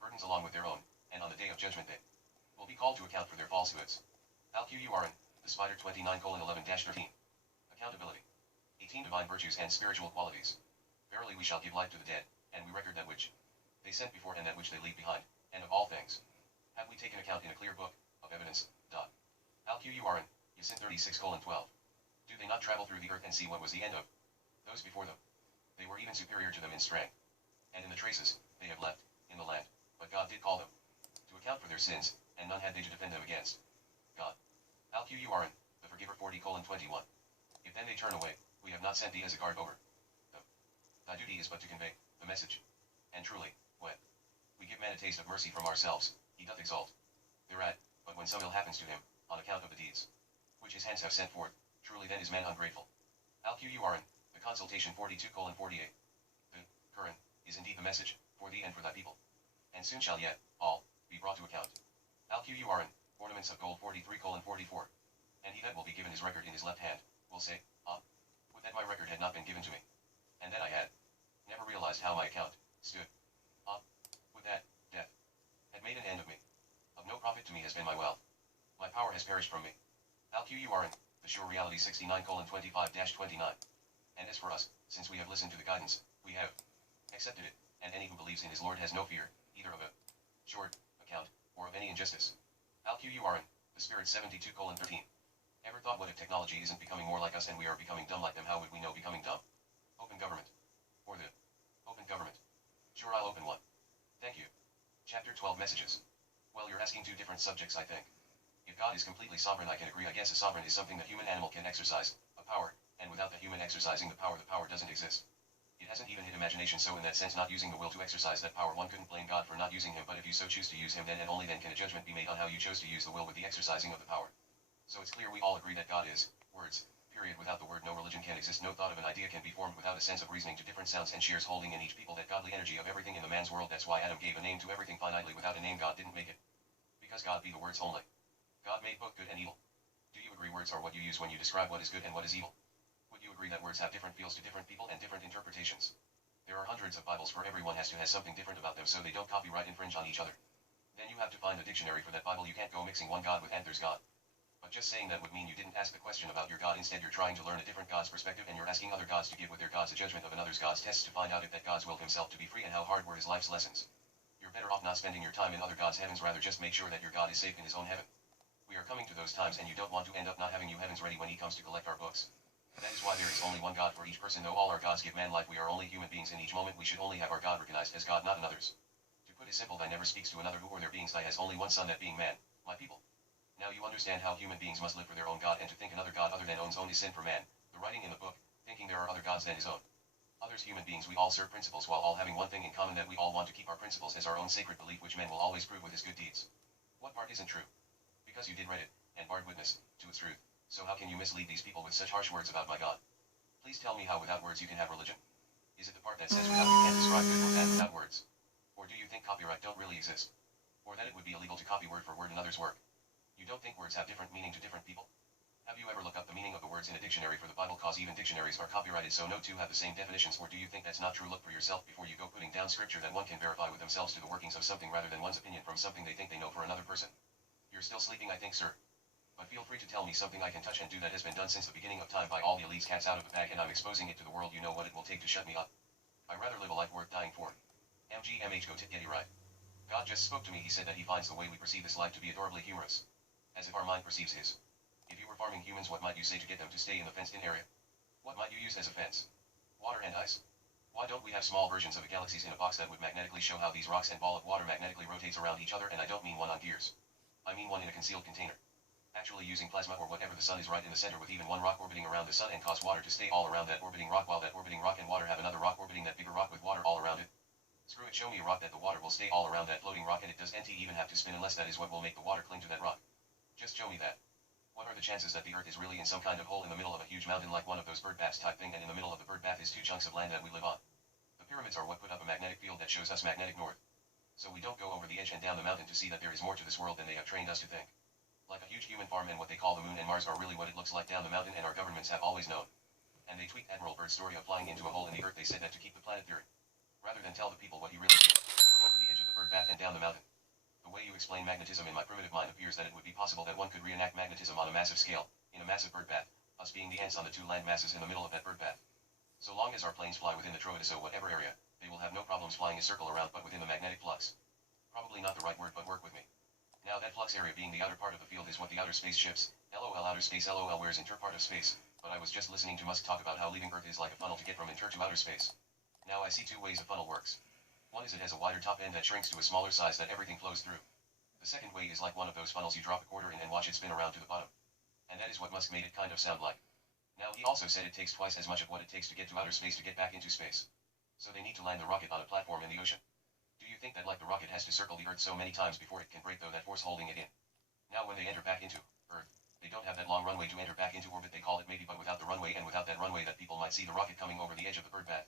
burdens along with their own, and on the day of judgment they will be called to account for their falsehoods. Alqurn, the Spider 29:11-13. Accountability. 18 divine virtues and spiritual qualities. Verily we shall give life to the dead, and we record that which they sent before and that which they leave behind, and of all things have we taken account in a clear book of evidence. Alqurn, Yasin 36:12. Do they not travel through the earth and see what was the end of those before them? They were even superior to them in strength, and in the traces they have left in the land, but God did call them to account for their sins, and none had they to defend them against God. Alqurn, the Forgiver 40:21. If then they turn away, we have not sent thee as a guard over them. Thy duty is but to convey the message. And truly, when we give man a taste of mercy from ourselves, he doth exult thereat, but when some ill happens to him, on account of the deeds which his hands have sent forth. Truly then is man ungrateful. Al-Qur'an, the consultation 42:48. The Quran is indeed the message, for thee and for thy people. And soon shall yet, all, be brought to account. Al-Qur'an, ornaments of gold 43:44. And he that will be given his record in his left hand, will say, Ah, would that my record had not been given to me. And that I had never realized how my account stood. Ah, would that, death, had made an end of me. Of no profit to me has been my wealth. My power has perished from me. Al-Qur'an, the sure reality 69:25-29. And as for us, since we have listened to the guidance, we have accepted it, and any who believes in his Lord has no fear, either of a short account, or of any injustice. Al-Qur'an, the Spirit 72:13. Ever thought what if technology isn't becoming more like us and we are becoming dumb like them? How would we know becoming dumb? Open government. Or the open government. Sure, I'll open one. Thank you. Chapter 12 Messages. Well, you're asking two different subjects, I think. If God is completely sovereign, I can agree. I guess a sovereign is something the human animal can exercise, a power, and without the human exercising the power doesn't exist. It hasn't even hit imagination, so in that sense, not using the will to exercise that power, one couldn't blame God for not using him, but if you so choose to use him, then and only then can a judgment be made on how you chose to use the will with the exercising of the power. So it's clear we all agree that God is, words, period. Without the word, no religion can exist, no thought of an idea can be formed without a sense of reasoning to different sounds and shares holding in each people that godly energy of everything in the man's world. That's why Adam gave a name to everything finitely. Without a name, God didn't make it. Because God be the words only. God made both good and evil. Do you agree words are what you use when you describe what is good and what is evil? Would you agree that words have different feels to different people and different interpretations? There are hundreds of Bibles for everyone has something different about them, so they don't copyright infringe on each other. Then you have to find a dictionary for that Bible. You can't go mixing one God with another's God. But just saying that would mean you didn't ask the question about your God. Instead, you're trying to learn a different God's perspective, and you're asking other gods to give with their gods a judgment of another's God's tests to find out if that God's willed himself to be free and how hard were his life's lessons. You're better off not spending your time in other gods' heavens, rather just make sure that your God is safe in his own heaven. We are coming to those times, and you don't want to end up not having you heavens ready when he comes to collect our books. That is why there is only one God for each person. Though all our gods give man life, we are only human beings. In each moment we should only have our God recognized as God, not another's. To put it simple, thy never speaks to another who or their beings. Thy has only one son, that being man, my people. Now you understand how human beings must live for their own God, and to think another God other than own's own is sin for man. The writing in the book, thinking there are other gods than his own. Others human beings, we all serve principles while all having one thing in common, that we all want to keep our principles as our own sacred belief, which man will always prove with his good deeds. What part isn't true? Because you did read it, and barred witness, to its truth. So how can you mislead these people with such harsh words about my God? Please tell me how without words you can have religion? Is it the part that says without you can't describe good or bad without words? Or do you think copyright don't really exist? Or that it would be illegal to copy word for word another's work? You don't think words have different meaning to different people? Have you ever looked up the meaning of the words in a dictionary for the Bible, cause even dictionaries are copyrighted, so no two have the same definitions? Or do you think that's not true? Look for yourself before you go putting down scripture that one can verify with themselves to the workings of something rather than one's opinion from something they think they know for another person. You're still sleeping, I think, sir. But feel free to tell me something I can touch and do that has been done since the beginning of time by all the elites. Cats out of the bag, and I'm exposing it to the world. You know what it will take to shut me up. I'd rather live a life worth dying for. MGMH, go to get it right. God just spoke to me. He said that he finds the way we perceive this life to be adorably humorous. As if our mind perceives his. If you were farming humans, what might you say to get them to stay in the fenced-in area? What might you use as a fence? Water and ice? Why don't we have small versions of the galaxies in a box that would magnetically show how these rocks and ball of water magnetically rotates around each other? And I don't mean one on gears. I mean one in a concealed container. Actually using plasma or whatever. The sun is right in the center with even one rock orbiting around the sun, and cause water to stay all around that orbiting rock, while that orbiting rock and water have another rock orbiting that bigger rock with water all around it. Screw it, show me a rock that the water will stay all around that floating rock, and it doesn't even have to spin unless that is what will make the water cling to that rock. Just show me that. What are the chances that the earth is really in some kind of hole in the middle of a huge mountain like one of those bird baths type thing, and in the middle of the bird bath is two chunks of land that we live on? The pyramids are what put up a magnetic field that shows us magnetic north. So we don't go over the edge and down the mountain to see that there is more to this world than they have trained us to think. Like a huge human farm, and what they call the moon and Mars are really what it looks like down the mountain, and our governments have always known. And they tweaked Admiral Byrd's story of flying into a hole in the earth. They said that to keep the planet theory. Rather than tell the people what he really did. Flew over the edge of the bird bath and down the mountain. The way you explain magnetism in my primitive mind appears that it would be possible that one could reenact magnetism on a massive scale, in a massive bird bath, us being the ants on the two land masses in the middle of that bird bath. So long as our planes fly within the troides or whatever area, they will have no problems flying a circle around, but within the magnetic flux. Probably not the right word, but work with me. Now that flux area being the outer part of the field is what the outer spaceships, LOL outer space LOL, where's inter part of space, but I was just listening to Musk talk about how leaving Earth is like a funnel to get from inter to outer space. Now I see two ways a funnel works. One is it has a wider top end that shrinks to a smaller size that everything flows through. The second way is like one of those funnels you drop a quarter in and watch it spin around to the bottom. And that is what Musk made it kind of sound like. Now he also said it takes twice as much of what it takes to get to outer space to get back into space. So they need to land the rocket on a platform in the ocean. Do you think that like the rocket has to circle the Earth so many times before it can break though that force holding it in? Now when they enter back into Earth. They don't have that long runway to enter back into orbit, they call it maybe, but without the runway and without that runway that people might see the rocket coming over the edge of the bird bath.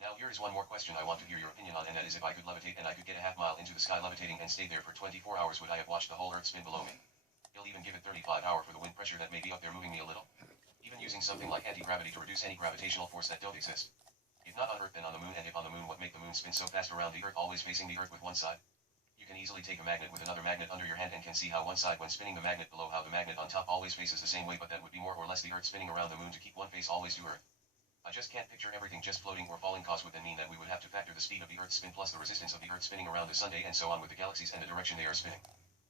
Now here is one more question I want to hear your opinion on, and that is, if I could levitate and I could get a half mile into the sky levitating and stay there for 24 hours, would I have watched the whole Earth spin below me? He'll even give it 35 hour for the wind pressure that may be up there moving me a little. Even using something like anti-gravity to reduce any gravitational force that don't exist. If not on Earth, then on the moon, and if on the moon, what make the moon spin so fast around the Earth, always facing the Earth with one side? You can easily take a magnet with another magnet under your hand and can see how one side, when spinning the magnet below, how the magnet on top always faces the same way, but that would be more or less the Earth spinning around the moon to keep one face always to Earth. I just can't picture everything just floating or falling, cause would then mean that we would have to factor the speed of the Earth's spin plus the resistance of the Earth spinning around the sun day and so on with the galaxies and the direction they are spinning.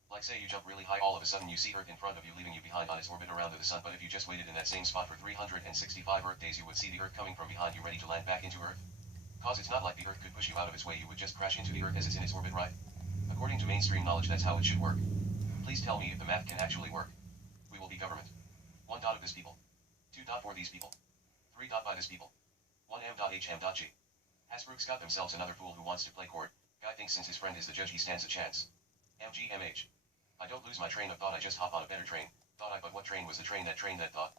Like say you jump really high, all of a sudden you see Earth in front of you leaving you behind on its orbit around the sun, but if you just waited in that same spot for 365 Earth days, you would see the Earth coming from behind you ready to land back into Earth. Cause it's not like the Earth could push you out of its way, you would just crash into the Earth as it's in its orbit, right? According to mainstream knowledge, that's how it should work. Please tell me if the math can actually work. We will be government. 1. Of this people. 2. For these people. 3. By this people. 1 M.H.M.G. Hasbrook's got themselves another fool who wants to play court. Guy thinks since his friend is the judge he stands a chance. MGMH. I don't lose my train of thought, I just hop on a better train. Thought I, but what train was the train that thought?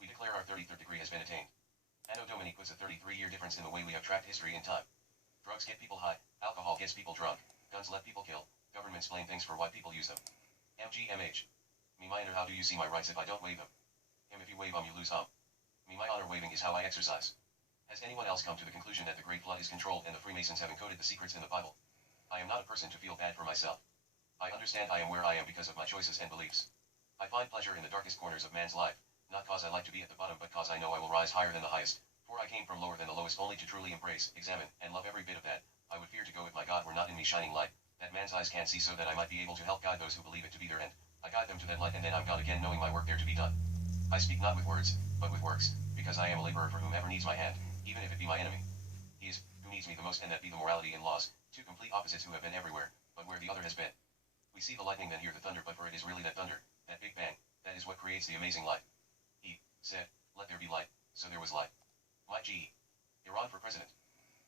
We declare our 33rd degree has been attained. Anno Domini puts a 33-year difference in the way we have tracked history in time. Drugs get people high, alcohol gets people drunk, guns let people kill, governments blame things for why people use them. MGMH. Me my honor, how do you see my rights if I don't waive them? Him, if you waive them you lose Me my honor, waving is how I exercise. Has anyone else come to the conclusion that the Great Flood is controlled and the Freemasons have encoded the secrets in the Bible? I am not a person to feel bad for myself. I understand I am where I am because of my choices and beliefs. I find pleasure in the darkest corners of man's life, not cause I like to be at the bottom, but cause I know I will rise higher than the highest, for I came from lower than the lowest only to truly embrace, examine, and love every bit of that. I would fear to go if my God were not in me shining light, that man's eyes can't see, so that I might be able to help guide those who believe it to be their end. I guide them to that light, and then I'm God again, knowing my work there to be done. I speak not with words, but with works, because I am a laborer for whomever needs my hand, even if it be my enemy. He is, who needs me the most, and that be the morality and laws, two complete opposites who have been everywhere, but where the other has been. We see the lightning then hear the thunder, but for it is really that thunder, that big bang, that is what creates the amazing light. He said, let there be light, so there was light. My G. Iran for president.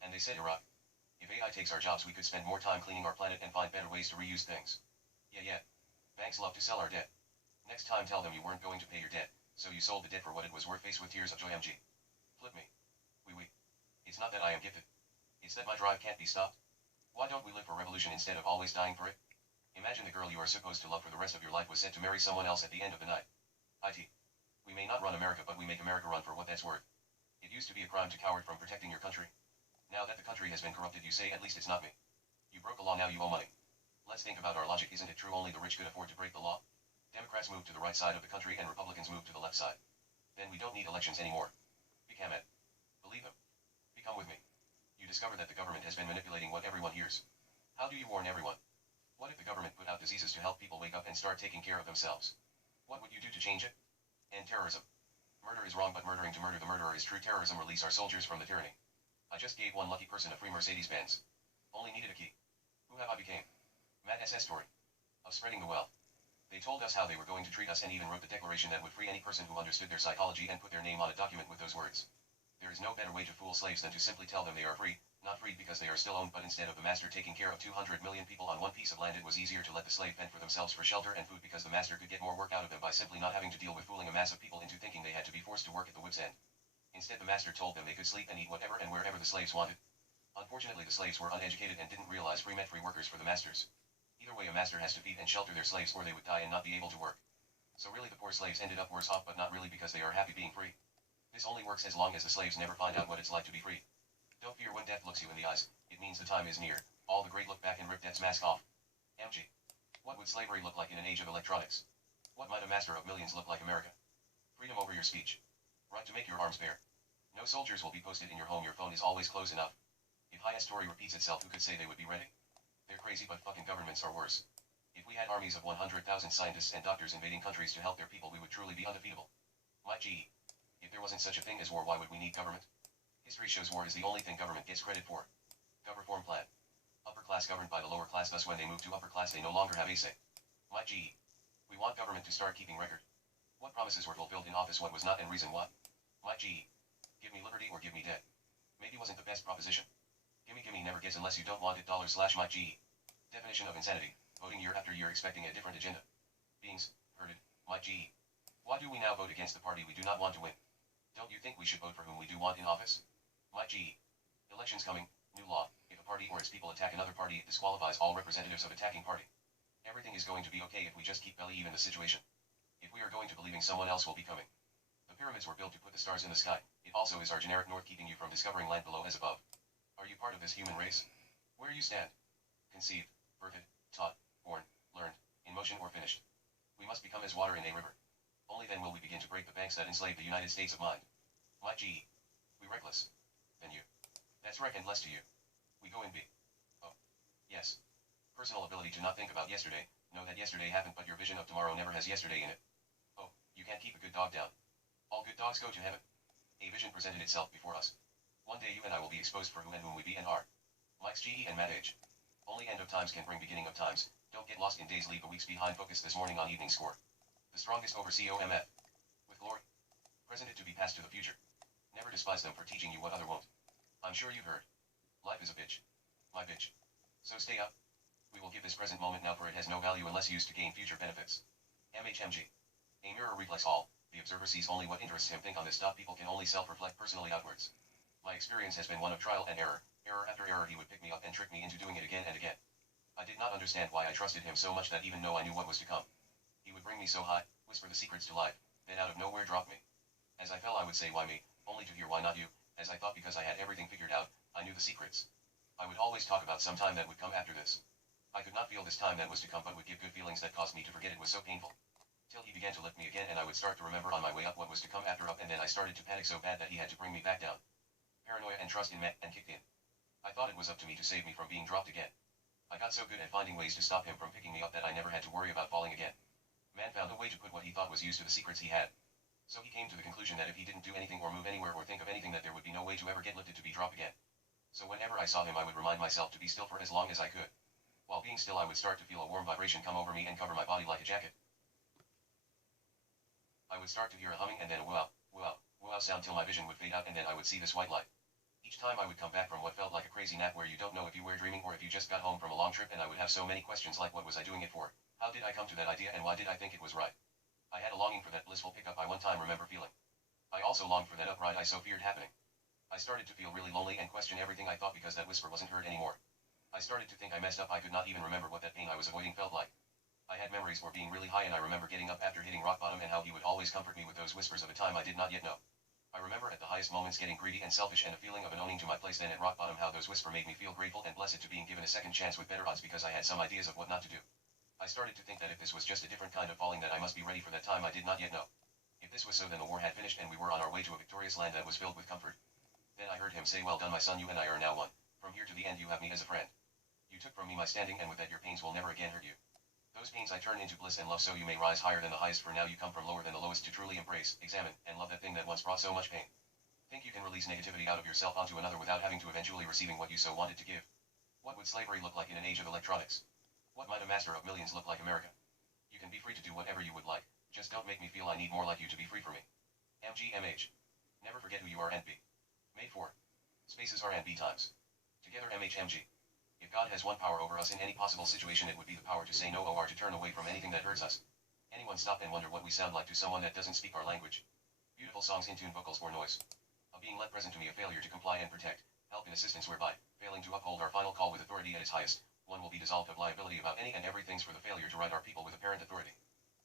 And they said Iraq. If AI takes our jobs, we could spend more time cleaning our planet and find better ways to reuse things. Yeah. Banks love to sell our debt. Next time tell them you weren't going to pay your debt, so you sold the debt for what it was worth, faced with tears of joy. MG. Flip me. We. It's not that I am gifted. It's that my drive can't be stopped. Why don't we live for revolution instead of always dying for it? Imagine the girl you are supposed to love for the rest of your life was set to marry someone else at the end of the night. IT. We may not run America, but we make America run for what that's worth. It used to be a crime to coward from protecting your country. Now that the country has been corrupted, you say at least it's not me. You broke the law, now you owe money. Let's think about our logic, isn't it true only the rich could afford to break the law? Democrats move to the right side of the country and Republicans move to the left side. Then we don't need elections anymore. Become it. Believe them. Become with me. You discover that the government has been manipulating what everyone hears. How do you warn everyone? What if the government put out diseases to help people wake up and start taking care of themselves? What would you do to change it? End terrorism. Murder is wrong, but murdering to murder the murderer is true. Terrorism. Release our soldiers from the tyranny. I just gave one lucky person a free Mercedes-Benz. Only needed a key. Who have I became? Mad SS story. Of spreading the wealth. They told us how they were going to treat us and even wrote the declaration that would free any person who understood their psychology and put their name on a document with those words. There is no better way to fool slaves than to simply tell them they are free, not freed because they are still owned, but instead of the master taking care of 200 million people on one piece of land, it was easier to let the slave fend for themselves for shelter and food because the master could get more work out of them by simply not having to deal with fooling a mass of people into thinking they had to be forced to work at the whip's end. Instead, the master told them they could sleep and eat whatever and wherever the slaves wanted. Unfortunately, the slaves were uneducated and didn't realize free meant free workers for the masters. Either way, a master has to feed and shelter their slaves or they would die and not be able to work. So really the poor slaves ended up worse off, but not really because they are happy being free. This only works as long as the slaves never find out what it's like to be free. Don't fear when death looks you in the eyes, it means the time is near. All the great look back and rip death's mask off. MG. What would slavery look like in an age of electronics? What might a master of millions look like? America. Freedom over your speech. Right to make your arms bare. No soldiers will be posted in your home, your phone is always close enough. If Hayat's story repeats itself, who could say they would be ready? They're crazy, but fucking governments are worse. If we had armies of 100,000 scientists and doctors invading countries to help their people, we would truly be undefeatable. My G. If there wasn't such a thing as war, why would we need government? History shows war is the only thing government gets credit for. Reform plan. Upper class governed by the lower class, thus when they move to upper class they no longer have a say. My G. We want government to start keeping record. What promises were fulfilled in office, what was not, and reason why. My G. Give me liberty or give me debt. Maybe wasn't the best proposition. Gimme never gets unless you don't want it. $/ my G. Definition of insanity. Voting year after year expecting a different agenda. Beings, herded, Mike G. Why do we now vote against the party we do not want to win? Don't you think we should vote for whom we do want in office? Mike G. Elections coming, new law. If a party or its people attack another party, it disqualifies all representatives of attacking party. Everything is going to be okay if we just keep belly even the situation. If we are going to believing someone else will be coming. The pyramids were built to put the stars in the sky. It also is our generic north keeping you from discovering land below as above. Are you part of this human race? Where you stand? Conceived, birthed, taught, born, learned, in motion or finished. We must become as water in a river. Only then will we begin to break the banks that enslave the United States of mind. Mike G. We reckless. Then you. That's reckon less to you. We go in B. Oh. Yes. Personal ability to not think about yesterday, know that yesterday happened but your vision of tomorrow never has yesterday in it. Oh, you can't keep a good dog down. All good dogs go to heaven. A vision presented itself before us. One day you and I will be exposed for who and whom we be and are. Mike's G and Matt H. Only end of times can bring beginning of times. Don't get lost in days, leave a weeks behind. Focus this morning on evening score. The strongest over COMF. With glory. Present it to be passed to the future. Never despise them for teaching you what other won't. I'm sure you've heard. Life is a bitch. My bitch. So stay up. We will give this present moment now, for it has no value unless used to gain future benefits. MHMG. A mirror reflects all. The observer sees only what interests him. Think on this. People can only self-reflect personally outwards. My experience has been one of trial and error. Error after error he would pick me up and trick me into doing it again and again. I did not understand why I trusted him so much that even though I knew what was to come. He would bring me so high, whisper the secrets to life, then out of nowhere drop me. As I fell I would say why me, only to hear why not you, as I thought because I had everything figured out, I knew the secrets. I would always talk about some time that would come after this. I could not feel this time that was to come but would give good feelings that caused me to forget it was so painful. Till he began to lift me again and I would start to remember on my way up what was to come after up, and then I started to panic so bad that he had to bring me back down. Paranoia and trust in met and kicked in. I thought it was up to me to save me from being dropped again. I got so good at finding ways to stop him from picking me up that I never had to worry about falling again. Man found a way to put what he thought was used to the secrets he had. So he came to the conclusion that if he didn't do anything or move anywhere or think of anything that there would be no way to ever get lifted to be dropped again. So whenever I saw him I would remind myself to be still for as long as I could. While being still I would start to feel a warm vibration come over me and cover my body like a jacket. I would start to hear a humming and then a wow, wow, wow sound till my vision would fade out and then I would see this white light. Each time I would come back from what felt like a crazy nap where you don't know if you were dreaming or if you just got home from a long trip, and I would have so many questions like what was I doing it for, how did I come to that idea, and why did I think it was right. I had a longing for that blissful pickup I one time remember feeling. I also longed for that upright I so feared happening. I started to feel really lonely and question everything I thought because that whisper wasn't heard anymore. I started to think I messed up. I could not even remember what that pain I was avoiding felt like. I had memories for being really high and I remember getting up after hitting rock bottom and how he would always comfort me with those whispers of a time I did not yet know. I remember at the highest moments getting greedy and selfish and a feeling of an owning to my place, then at rock bottom how those whispers made me feel grateful and blessed to being given a second chance with better odds because I had some ideas of what not to do. I started to think that if this was just a different kind of falling that I must be ready for that time I did not yet know. If this was so, then the war had finished and we were on our way to a victorious land that was filled with comfort. Then I heard him say, well done my son, you and I are now one. From here to the end you have me as a friend. You took from me my standing and with that your pains will never again hurt you. Those pains I turn into bliss and love so you may rise higher than the highest, for now you come from lower than the lowest to truly embrace, examine, and love that thing that once brought so much pain. Think you can release negativity out of yourself onto another without having to eventually receiving what you so wanted to give. What would slavery look like in an age of electronics? What might a master of millions look like America? You can be free to do whatever you would like, just don't make me feel I need more like you to be free for me. MGMH. Never forget who you are and be. Made for. Spaces are and be times. Together MHMG. If God has one power over us in any possible situation, it would be the power to say no or to turn away from anything that hurts us. Anyone stop and wonder what we sound like to someone that doesn't speak our language? Beautiful songs, in tune vocals or noise. A being let present to me, a failure to comply and protect, help and assistance whereby, failing to uphold our final call with authority at its highest, one will be dissolved of liability about any and everything for the failure to right our people with apparent authority.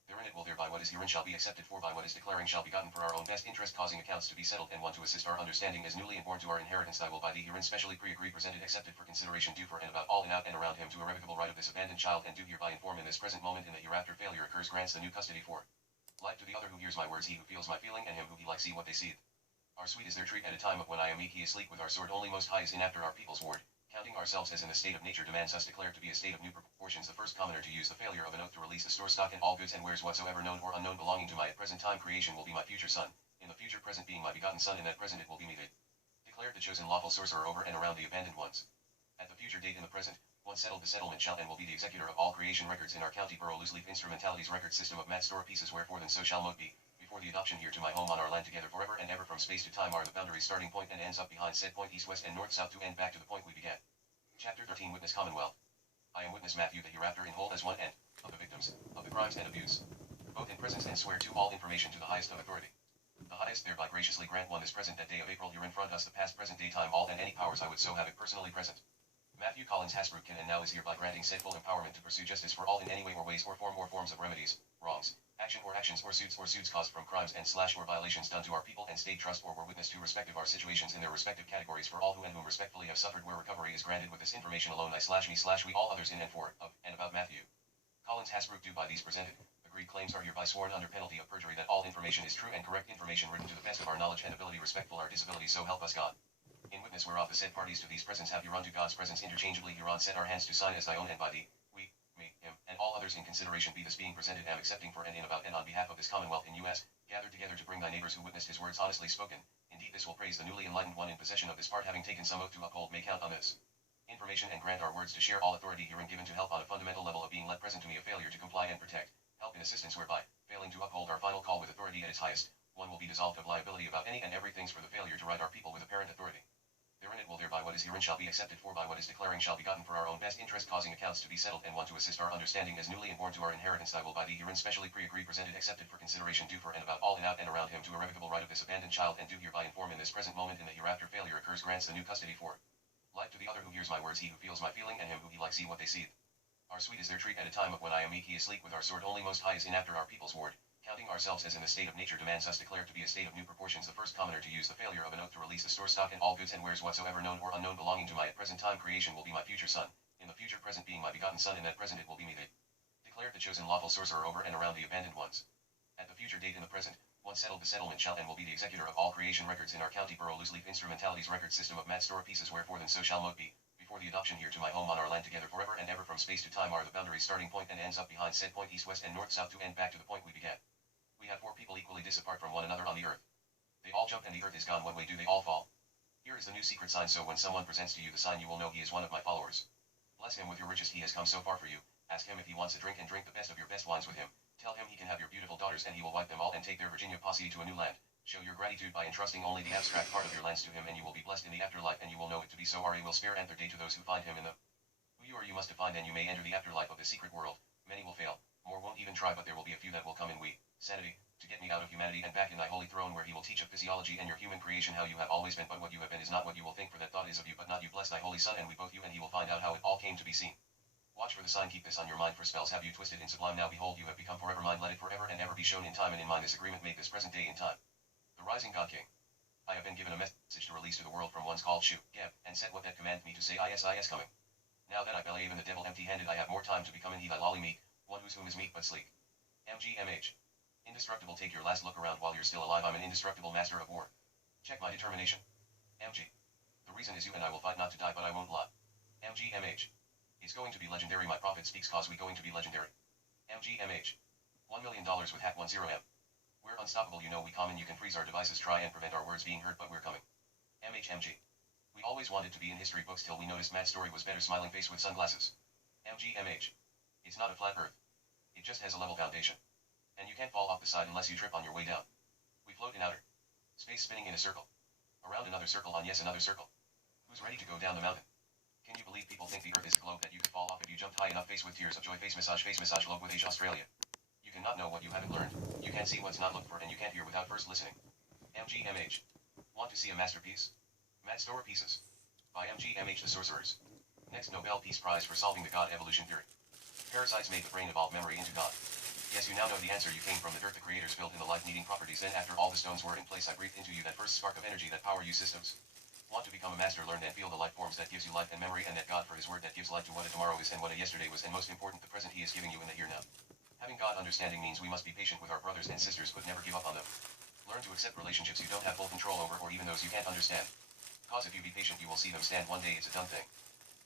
Therein it will thereby what is herein shall be accepted, for by what is declaring shall be gotten for our own best interest, causing accounts to be settled, and one to assist our understanding as newly inborn to our inheritance. I will by thee herein specially pre-agreed presented accepted for consideration due for and about all in out and around him to irrevocable right of this abandoned child, and do hereby inform in this present moment in the hereafter failure occurs grants the new custody for life to the other who hears my words, he who feels my feeling, and him who he likes see what they see. Our sweet is their treat at a time of when I am weak, he is sleek with our sword only most high is in after our people's ward. Counting ourselves as in the state of nature demands us declared to be a state of new proportions, the first commoner to use the failure of an oath to release the store stock and all goods and wares whatsoever known or unknown belonging to my at present time creation will be my future son, in the future present being my begotten son, in that present it will be me that declared the chosen lawful sorcerer over and around the abandoned ones. At the future date in the present, once settled the settlement shall and will be the executor of all creation records in our county borough loose leaf instrumentalities record system of mat store pieces, wherefore then so shall mote be. For the adoption here to my home on our land together forever and ever from space to time are the boundaries starting point and ends up behind said point east west and north south to end back to the point we began. Chapter 13 Witness Commonwealth. I am witness Matthew the hereafter in whole as one end, of the victims, of the crimes and abuse. both in presence and swear to all information to the highest of authority. The highest thereby graciously grant one this present that day of April herein front us the past present daytime all and any powers I would so have it personally present. Matthew Collins Hasbrook can and now is hereby granting said full empowerment to pursue justice for all in any way or ways or form or forms of remedies, wrongs, action or actions or suits caused from crimes and slash or violations done to our people and state trust or were witness to respective our situations in their respective categories for all who and whom respectfully have suffered where recovery is granted with this information alone I slash me slash we all others in and for, of, and about Matthew Collins Hasbrook do by these presented, agreed claims are hereby sworn under penalty of perjury that all information is true and correct information written to the best of our knowledge and ability respectful our disability so help us God. In witness whereof the said parties to these presents have hereunto God's presence interchangeably hereon set our hands to sign as thy own and by thee, we, me, him, and all others in consideration be this being presented am accepting for and in about and on behalf of this Commonwealth in U.S., gathered together to bring thy neighbors who witnessed his words honestly spoken, indeed this will praise the newly enlightened one in possession of this part having taken some oath to uphold may count on this information and grant our words to share all authority herein given to help on a fundamental level of being let present to me a failure to comply and protect, help in assistance whereby, failing to uphold our final call with authority at its highest, one will be dissolved of liability about any and every things for the failure to right our people with apparent authority. Therein it will thereby what is herein shall be accepted for by what is declaring shall be gotten for our own best interest causing accounts to be settled and one to assist our understanding as newly inborn to our inheritance thy will by thee herein specially pre-agreed presented accepted for consideration due for and about all in out and around him to irrevocable right of this abandoned child and do hereby inform in this present moment in the hereafter failure occurs grants the new custody for life to the other who hears my words he who feels my feeling and him who he likes see what they see. Our sweet is their treat at a time of when I am meek he is sleek with our sword only most high is in after our people's ward. Counting ourselves as in the state of nature demands us declare to be a state of new proportions the first commoner to use the failure of an oath to release the store stock and all goods and wares whatsoever known or unknown belonging to my at present time creation will be my future son, in the future present being my begotten son in that present it will be me they declared the chosen lawful sorcerer over and around the abandoned ones. At the future date in the present, once settled the settlement shall and will be the executor of all creation records in our county borough loose leaf instrumentalities record system of mat store pieces wherefore then so shall mote be. Before the adoption here to my home on our land together forever and ever from space to time are the boundaries starting point and ends up behind said point east west and north south to end back to the point we began. We have four people equally disapart from one another on the earth. They all jump and the earth is gone what way do they all fall? Here is the new secret sign so when someone presents to you the sign you will know he is one of my followers. Bless him with your riches he has come so far for you, ask him if he wants a drink and drink the best of your best wines with him, tell him he can have your beautiful daughters and he will wipe them all and take their Virginia posse to a new land. Show your gratitude by entrusting only the abstract part of your lands to him and you will be blessed in the afterlife and you will know it to be so Ari will spare another day to those who find him in the who you are you must define and you may enter the afterlife of the secret world. Many will fail, more won't even try but there will be a few that will come in we, sanity, to get me out of humanity and back in thy holy throne where he will teach of physiology and your human creation how you have always been but what you have been is not what you will think for that thought is of you but not you bless thy holy son and we both you and he will find out how it all came to be seen. Watch for the sign keep this on your mind for spells have you twisted in sublime now behold you have become forever mine let it forever and ever be shown in time and in mind this agreement made this present day in time. The Rising God King. I have been given a message to release to the world from ones called Shu, Geb, and said what that command me to say is coming. Now that I belay even the devil empty-handed I have more time to become in he thy lolly meek, one whose whom is meek but sleek. MGMH. Indestructible take your last look around while you're still alive I'm an indestructible master of war. Check my determination. MG. The reason is you and I will fight not to die but I won't lie. MGMH. It's going to be legendary my prophet speaks cause we going to be legendary. MGMH. $1 million with hack 10M. We're unstoppable you know we common you can freeze our devices try and prevent our words being heard but we're coming. MHMG. We always wanted to be in history books till we noticed Matt's story was better smiling face with sunglasses. MGMH. It's not a flat earth. It just has a level foundation. And you can't fall off the side unless you trip on your way down. We float in outer space spinning in a circle. Around another circle on yes another circle. Who's ready to go down the mountain? Can you believe people think the earth is the globe that you could fall off if you jumped high enough face with tears of joy face massage globe with Age Australia. You cannot know what you haven't learned, you can't see what's not looked for and you can't hear without first listening. MGMH. Want to see a masterpiece? Matt Store Pieces. By MGMH The Sorcerers. Next Nobel Peace Prize for solving the God evolution theory. Parasites made the brain evolve memory into God. Yes you now know the answer you came from the dirt the creators built in the life-needing properties then after all the stones were in place I breathed into you that first spark of energy that power you systems. Want to become a master learn and feel the life forms that gives you life and memory and that God for his word that gives life to what a tomorrow is and what a yesterday was and most important the present he is giving you in the here now. Having God understanding means we must be patient with our brothers and sisters but never give up on them. Learn to accept relationships you don't have full control over or even those you can't understand. Cause if you be patient you will see them stand one day it's a done thing.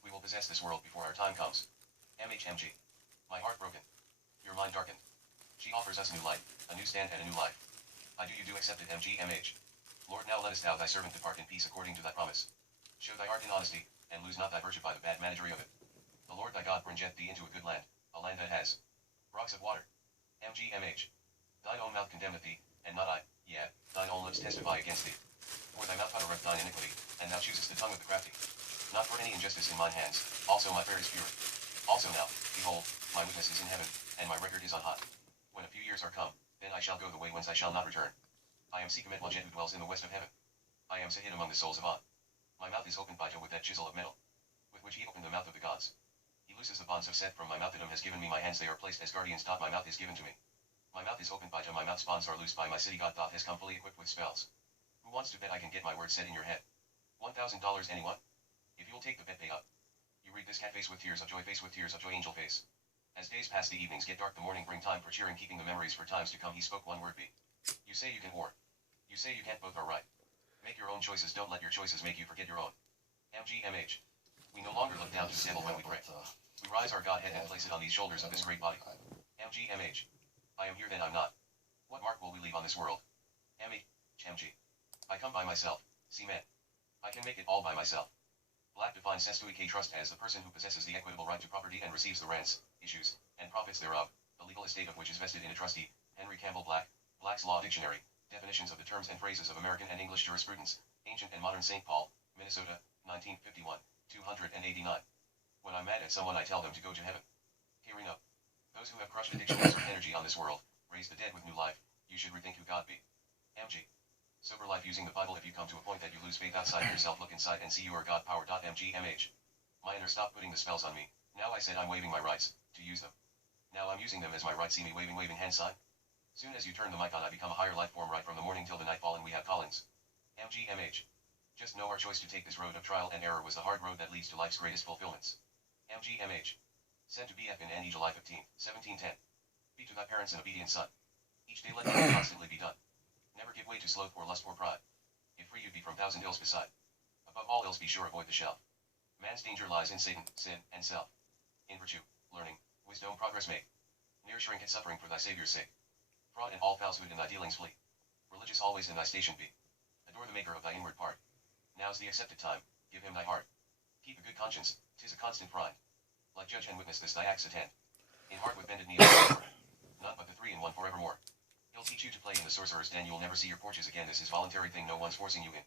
We will possess this world before our time comes. MHMG. My heart broken. Your mind darkened. She offers us new light, a new stand and a new life. I do you do accept it MGMH. Lord now lettest thou thy servant depart in peace according to thy promise. Show thy art in honesty, and lose not thy virtue by the bad managery of it. The Lord thy God bringeth thee into a good land, a land that has rocks of water. MGMH. Thine own mouth condemneth thee, and not I, yea, thine own lips testify against thee. For thy mouth uttereth thine iniquity, and thou choosest the tongue of the crafty. Not for any injustice in mine hands, also my prayer is pure. Also now, behold, my witness is in heaven, and my record is on high. When a few years years are come, then I shall go the way whence I shall not return. I am Sekhmet Wajet who dwells in the west of heaven. I am Sahid among the souls of An. My mouth is opened by Jah with that chisel of metal, with which he opened the mouth of the gods. He looses the bonds of Set from my mouth. Adam has given me my hands, they are placed as guardians. My mouth is given to me. My mouth is opened by Jah, my mouth's bonds are loosed by my city. God has come fully equipped with spells. Who wants to bet I can get my word said in your head? $1,000 anyone? If you'll take the bet, pay up. You read this cat face with tears of joy, angel face. As days pass, the evenings get dark, the morning bring time for cheering, keeping the memories for times to come. He spoke one word, be. You say you can, or you say you can't, both are right. Make your own choices, don't let your choices make you forget your own. MGMH. We no longer look down to the devil when we pray. We rise our Godhead and place it on these shoulders of this great body. MGMH. I am here, then I'm not. What mark will we leave on this world? MG. I come by myself, see man. I can make it all by myself. Black defines Sestuike trust as the person who possesses the equitable right to property and receives the rents, issues, and profits thereof, the legal estate of which is vested in a trustee. Henry Campbell Black, Black's Law Dictionary, definitions of the terms and phrases of American and English jurisprudence, ancient and modern. St. Paul, Minnesota, 1951, 289. When I'm mad at someone I tell them to go to heaven. Hearing up. Those who have crushed addictions or energy on this world, raise the dead with new life, you should rethink who God be. MG. Sober life using the Bible. If you come to a point that you lose faith outside yourself, look inside and see you are God power. MGMH. My inner stopped putting the spells on me. Now I said I'm waiving my rights to use them. Now I'm using them as my right. See me waving hand sign. Soon as you turn the mic on, I become a higher life form right from the morning till the nightfall, and we have callings. MGMH. Just know our choice to take this road of trial and error was the hard road that leads to life's greatest fulfillments. MGMH. Sent to BF in Annie, July 15, 1710. Be to thy parents an obedient son. Each day let thy constantly be done. Never give way to sloth or lust or pride. If free you be from thousand ills beside. Above all else be sure avoid the shell. Man's danger lies in Satan, sin, and self. In virtue, learning, wisdom progress make. Near shrink at suffering for thy Saviour's sake. Fraud and all falsehood in thy dealings flee. Religious always in thy station be. Adore the maker of thy inward part. Now's the accepted time, give him thy heart. Keep a good conscience, 'tis a constant pride. Like judge and witness this thy acts attend. In heart with bended knee, none but the three in one forevermore. He'll teach you to play in the sorcerer's den, you'll never see your porches again, this is voluntary thing, no one's forcing you in.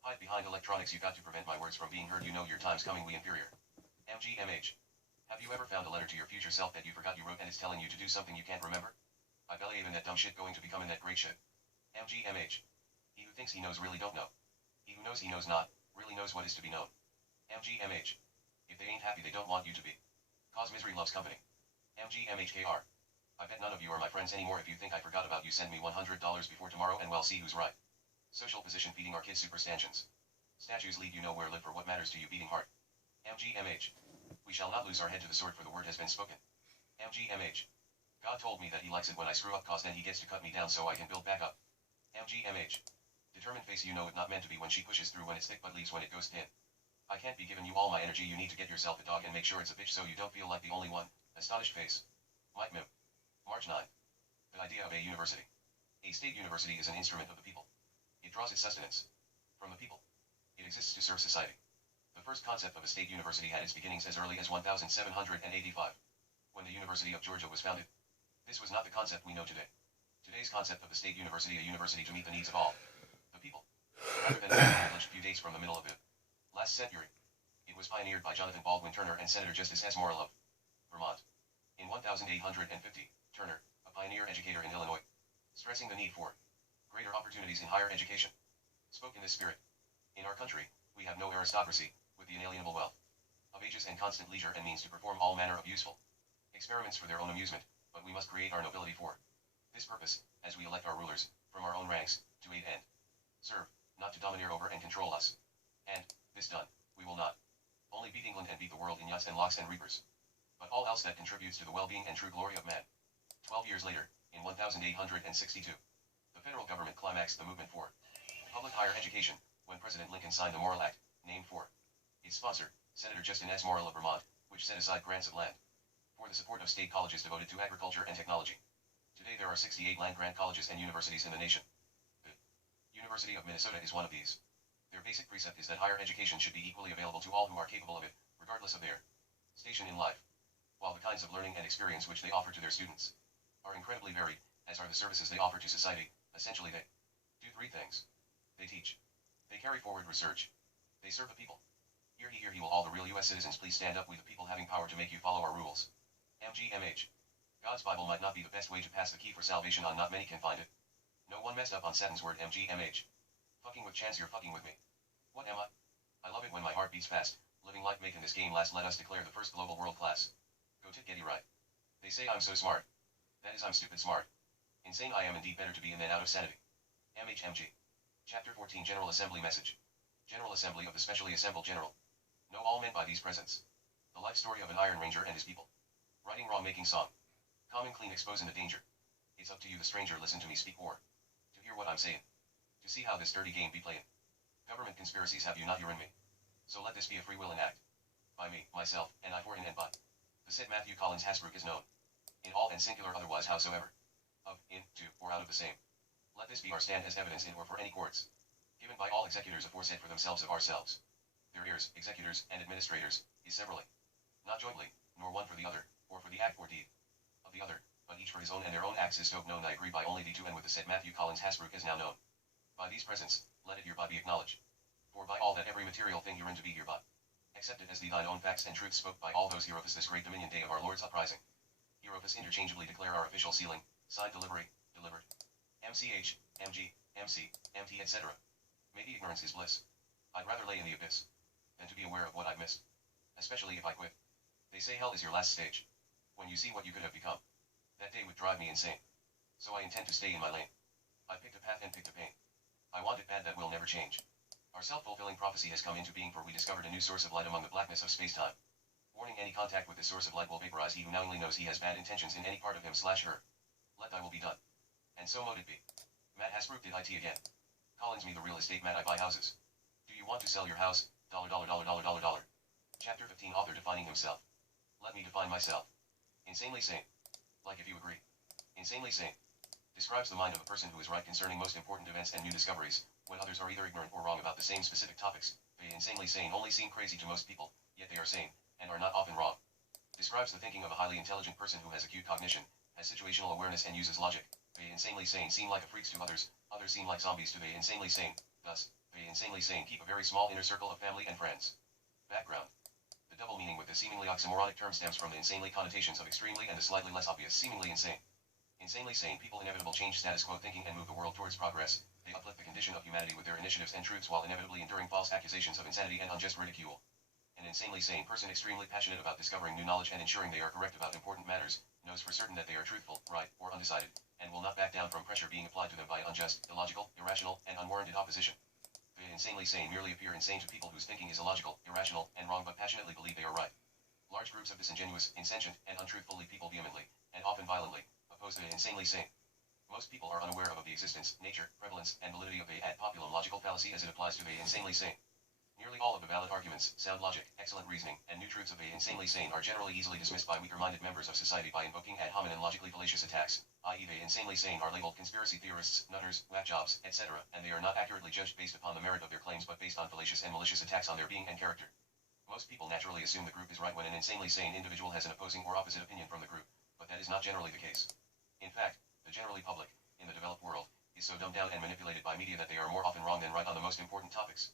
Hide behind electronics, you got to prevent my words from being heard, you know your time's coming, we inferior. MGMH. Have you ever found a letter to your future self that you forgot you wrote and it's telling you to do something you can't remember? I believe in that dumb shit going to become in that great shit. MGMH. He who thinks he knows really don't know. He who knows he knows not, really knows what is to be known. MGMH. If they ain't happy they don't want you to be. Cause misery loves company. MGMHKR. I bet none of you are my friends anymore. If you think I forgot about you, send me $100 before tomorrow and we'll see who's right. Social position feeding our kids superstantions. Statues lead you nowhere, live for what matters to you, beating heart. MGMH. We shall not lose our head to the sword, for the word has been spoken. MGMH. God told me that he likes it when I screw up, cause then he gets to cut me down so I can build back up. MGMH. Determined face, you know it not meant to be when she pushes through when it's thick but leaves when it goes thin. I can't be giving you all my energy, you need to get yourself a dog and make sure it's a bitch so you don't feel like the only one. Astonished face. Mike Mim. March 9. The idea of a university. A state university is an instrument of the people. It draws its sustenance from the people. It exists to serve society. The first concept of a state university had its beginnings as early as 1785, when the University of Georgia was founded. This was not the concept we know today. Today's concept of a state university, a university to meet the needs of all the people, rather than a privileged few dates from the middle of the last century. It was pioneered by Jonathan Baldwin Turner and Senator Justice S. Morrill of Vermont. In 1850, Turner, a pioneer educator in Illinois, stressing the need for greater opportunities in higher education, spoke in this spirit. In our country, we have no aristocracy, with the inalienable wealth of ages and constant leisure and means to perform all manner of useful experiments for their own amusement, but we must create our nobility for this purpose, as we elect our rulers, from our own ranks, to aid and serve, not to domineer over and control us. And, this done, we will not only beat England and beat the world in yachts and locks and reapers, but all else that contributes to the well-being and true glory of man. 12 years later, in 1862, the federal government climaxed the movement for public higher education, when President Lincoln signed the Morrill Act, named for its sponsor, Senator Justin S. Morrill of Vermont, which set aside grants of land for the support of state colleges devoted to agriculture and technology. Today there are 68 land-grant colleges and universities in the nation. The University of Minnesota is one of these. Their basic precept is that higher education should be equally available to all who are capable of it, regardless of their station in life. While the kinds of learning and experience which they offer to their students are incredibly varied, as are the services they offer to society, essentially they do three things. They teach. They carry forward research. They serve the people. Hear he will all the real U.S. citizens please stand up, we the people having power to make you follow our rules. MGMH. God's Bible might not be the best way to pass the key for salvation on, not many can find it. No one messed up on Satan's word MGMH. Fucking with chance, you're fucking with me. What am I? I love it when my heart beats fast, living life making this game last. Let us declare the first global world class. Go to Getty right. They say I'm so smart. That is, I'm stupid smart. Insane I am indeed, better to be in than out of sanity. MHMG. Chapter 14 General Assembly Message. General Assembly of the Specially Assembled General. Know all meant by these presents. The life story of an Iron Ranger and his people. Writing wrong, making song. Common clean, exposing the danger. It's up to you, the stranger, listen to me speak, or to hear what I'm saying. To see how this dirty game be playing. Government conspiracies have you not, you're in me. So let this be a free will and act. By me, myself, and I for in and by. The said Matthew Collins Hasbrook is known. In all and singular otherwise howsoever. Of, in, to, or out of the same. Let this be our stand as evidence in or for any courts. Given by all executors aforesaid for themselves of ourselves. Their heirs, executors, and administrators, is severally. Not jointly, nor one for the other, or for the act or deed of the other, but each for his own and their own acts is so known. I agree by only the two and with the said Matthew Collins Hasbrook is now known. By these presents, let it hereby be acknowledged. For by all that every material thing herein to be hereby accepted as the thine own facts and truths spoke by all those hereofus this great dominion day of our Lord's uprising. Hereofus interchangeably declare our official sealing, signed delivery, delivered. MCH, MG, MC, MT, etc. May the ignorance is bliss. I'd rather lay in the abyss than to be aware of what I've missed. Especially if I quit. They say hell is your last stage. When you see what you could have become. That day would drive me insane. So I intend to stay in my lane. I picked a path and picked a pain. I want it bad, that will never change. Our self-fulfilling prophecy has come into being, for we discovered a new source of light among the blackness of space-time. Warning, any contact with this source of light will vaporize he who knowingly knows he has bad intentions in any part of him/her. Let thy will be done. And so mote it be. Matt Hasbrook did it again. Collins me the real estate Matt, I buy houses. Do you want to sell your house? $. Chapter 15 Author defining himself. Let me define myself. Insanely sane. Like if you agree. Insanely sane. Describes the mind of a person who is right concerning most important events and new discoveries, when others are either ignorant or wrong about the same specific topics. They insanely sane only seem crazy to most people, yet they are sane, and are not often wrong. Describes the thinking of a highly intelligent person who has acute cognition, has situational awareness and uses logic. They insanely sane seem like a freaks to others, others seem like zombies to they insanely sane. Thus, they insanely sane keep a very small inner circle of family and friends. Background. The double meaning with the seemingly oxymoronic term stems from the insanely connotations of extremely and the slightly less obvious seemingly insane. Insanely sane people inevitable change status quo thinking and move the world towards progress. They uplift the condition of humanity with their initiatives and truths while inevitably enduring false accusations of insanity and unjust ridicule. An insanely sane person extremely passionate about discovering new knowledge and ensuring they are correct about important matters, knows for certain that they are truthful, right, or undecided, and will not back down from pressure being applied to them by unjust, illogical, irrational, and unwarranted opposition. The insanely sane merely appear insane to people whose thinking is illogical, irrational, and wrong but passionately believe they are right. Large groups of disingenuous, insentient, and untruthfully people vehemently, and often violently, oppose the insanely sane. Most people are unaware of the existence, nature, prevalence, and validity of the ad populum logical fallacy as it applies to the insanely sane. Nearly all of the valid arguments, sound logic, excellent reasoning, and new truths of the insanely sane are generally easily dismissed by weaker-minded members of society by invoking ad hominem logically fallacious attacks, i.e. the insanely sane are labeled conspiracy theorists, nutters, whack jobs, etc., and they are not accurately judged based upon the merit of their claims but based on fallacious and malicious attacks on their being and character. Most people naturally assume the group is right when an insanely sane individual has an opposing or opposite opinion from the group, but that is not generally the case. In fact, the generally public, in the developed world, is so dumbed down and manipulated by media that they are more often wrong than right on the most important topics.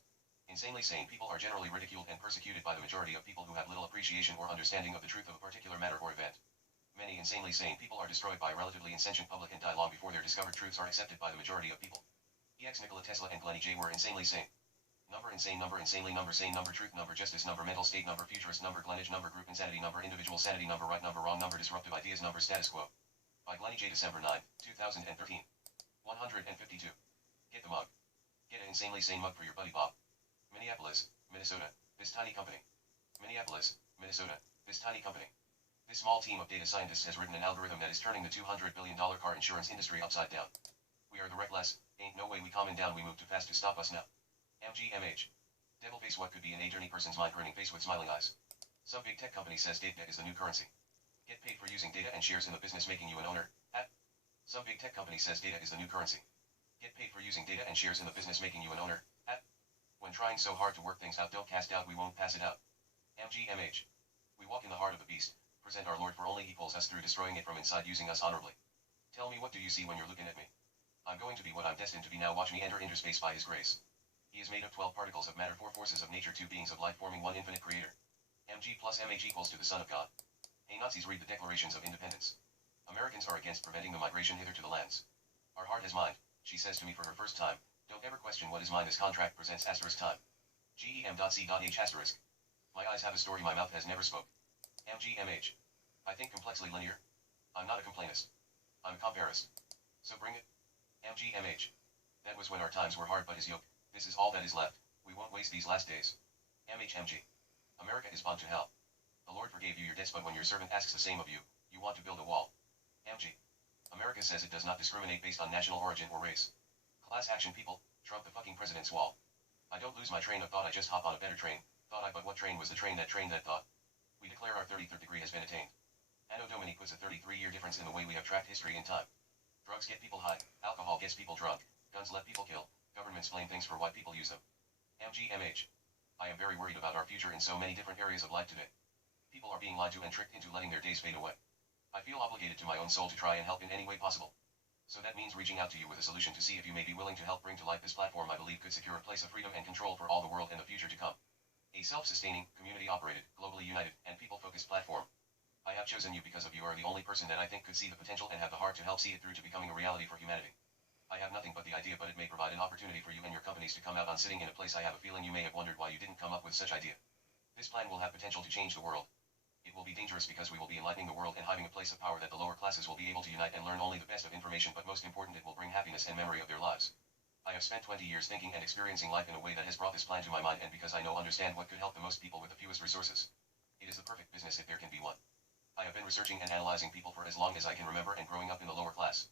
Insanely sane people are generally ridiculed and persecuted by the majority of people who have little appreciation or understanding of the truth of a particular matter or event. Many insanely sane people are destroyed by a relatively insentient public and die long before their discovered truths are accepted by the majority of people. EX Nikola Tesla and Glennie J were insanely sane. Number insane, number insanely, number sane, number truth, number justice, number mental state, number futurist, number Glenage, number group insanity, number individual sanity, number right, number wrong, number disruptive ideas, number status quo. By Glennie J. December 9, 2013. 152. Get the mug. Get an insanely sane mug for your buddy Bob. Minneapolis, Minnesota, this tiny company. Minneapolis, Minnesota, this tiny company. This small team of data scientists has written an algorithm that is turning the $200 billion car insurance industry upside down. We are the reckless, ain't no way we calming down, we move too fast to stop us now. MGMH. Devil face, what could be an attorney person's mind, grinning face with smiling eyes. Some big tech company says data is the new currency. Get paid for using data and shares in the business making you an owner, at. Some big tech company says data is the new currency. Get paid for using data and shares in the business making you an owner, at. When trying so hard to work things out, don't cast doubt, we won't pass it out. MGMH. We walk in the heart of the beast, present our Lord, for only he pulls us through, destroying it from inside, using us honorably. Tell me, what do you see when you're looking at me? I'm going to be what I'm destined to be now, watch me enter interspace by his grace. He is made of 12 particles of matter, 4 forces of nature, 2 beings of light, forming one infinite creator. MG plus MH equals to the Son of God. Hey Nazis, read the Declarations of Independence. Americans are against preventing the migration hither to the lands. Our heart has mind, she says to me for her first time. Don't ever question what is mine. This contract presents asterisk time. Gem.c.h asterisk. My eyes have a story my mouth has never spoke. MGMH. I think complexly linear. I'm not a complainist. I'm a comparist. So bring it. MGMH. That was when our times were hard but his yoke. This is all that is left. We won't waste these last days. MHMG. America is bound to hell. The Lord forgave you your debts, but when your servant asks the same of you, you want to build a wall. MG. America says it does not discriminate based on national origin or race. Class action people, Trump the fucking president's wall. I don't lose my train of thought, I just hop on a better train. Thought I, but what train was the train that thought? We declare our 33rd degree has been attained. Anno Domini puts a 33-year difference in the way we have tracked history in time. Drugs get people high, alcohol gets people drunk, guns let people kill, governments blame things for why people use them. MGMH. I am very worried about our future in so many different areas of life today. People are being lied to and tricked into letting their days fade away. I feel obligated to my own soul to try and help in any way possible. So that means reaching out to you with a solution to see if you may be willing to help bring to life this platform I believe could secure a place of freedom and control for all the world in the future to come. A self-sustaining, community-operated, globally united, and people-focused platform. I have chosen you because of you are the only person that I think could see the potential and have the heart to help see it through to becoming a reality for humanity. I have nothing but the idea, but it may provide an opportunity for you and your companies to come out on sitting in a place I have a feeling you may have wondered why you didn't come up with such idea. This plan will have potential to change the world. It will be dangerous because we will be enlightening the world and having a place of power that the lower classes will be able to unite and learn only the best of information, but most important, it will bring happiness and memory of their lives. I have spent 20 years thinking and experiencing life in a way that has brought this plan to my mind, and because I understand what could help the most people with the fewest resources. It is the perfect business if there can be one. I have been researching and analyzing people for as long as I can remember, and growing up in the lower class.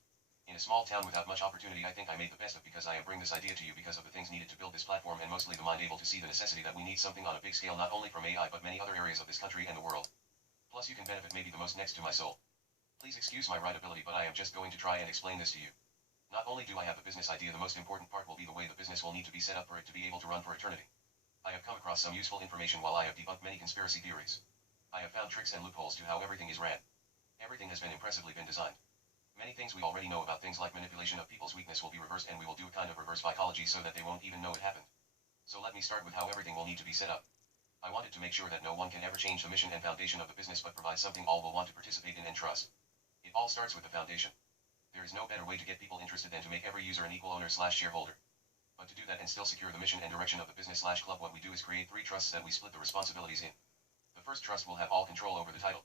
In a small town without much opportunity, I think I made the best of because I bring this idea to you because of the things needed to build this platform, and mostly the mind able to see the necessity that we need something on a big scale, not only from AI but many other areas of this country and the world. Plus you can benefit maybe the most next to my soul. Please excuse my writability, but I am just going to try and explain this to you. Not only do I have the business idea, the most important part will be the way the business will need to be set up for it to be able to run for eternity. I have come across some useful information while I have debunked many conspiracy theories. I have found tricks and loopholes to how everything is ran. Everything has been impressively designed. Many things we already know about things like manipulation of people's weakness will be reversed, and we will do a kind of reverse psychology so that they won't even know it happened. So let me start with how everything will need to be set up. I wanted to make sure that no one can ever change the mission and foundation of the business, but provide something all will want to participate in and trust. It all starts with the foundation. There is no better way to get people interested than to make every user an equal owner/shareholder. But to do that and still secure the mission and direction of the business/club, what we do is create 3 trusts that we split the responsibilities in. The first trust will have all control over the title.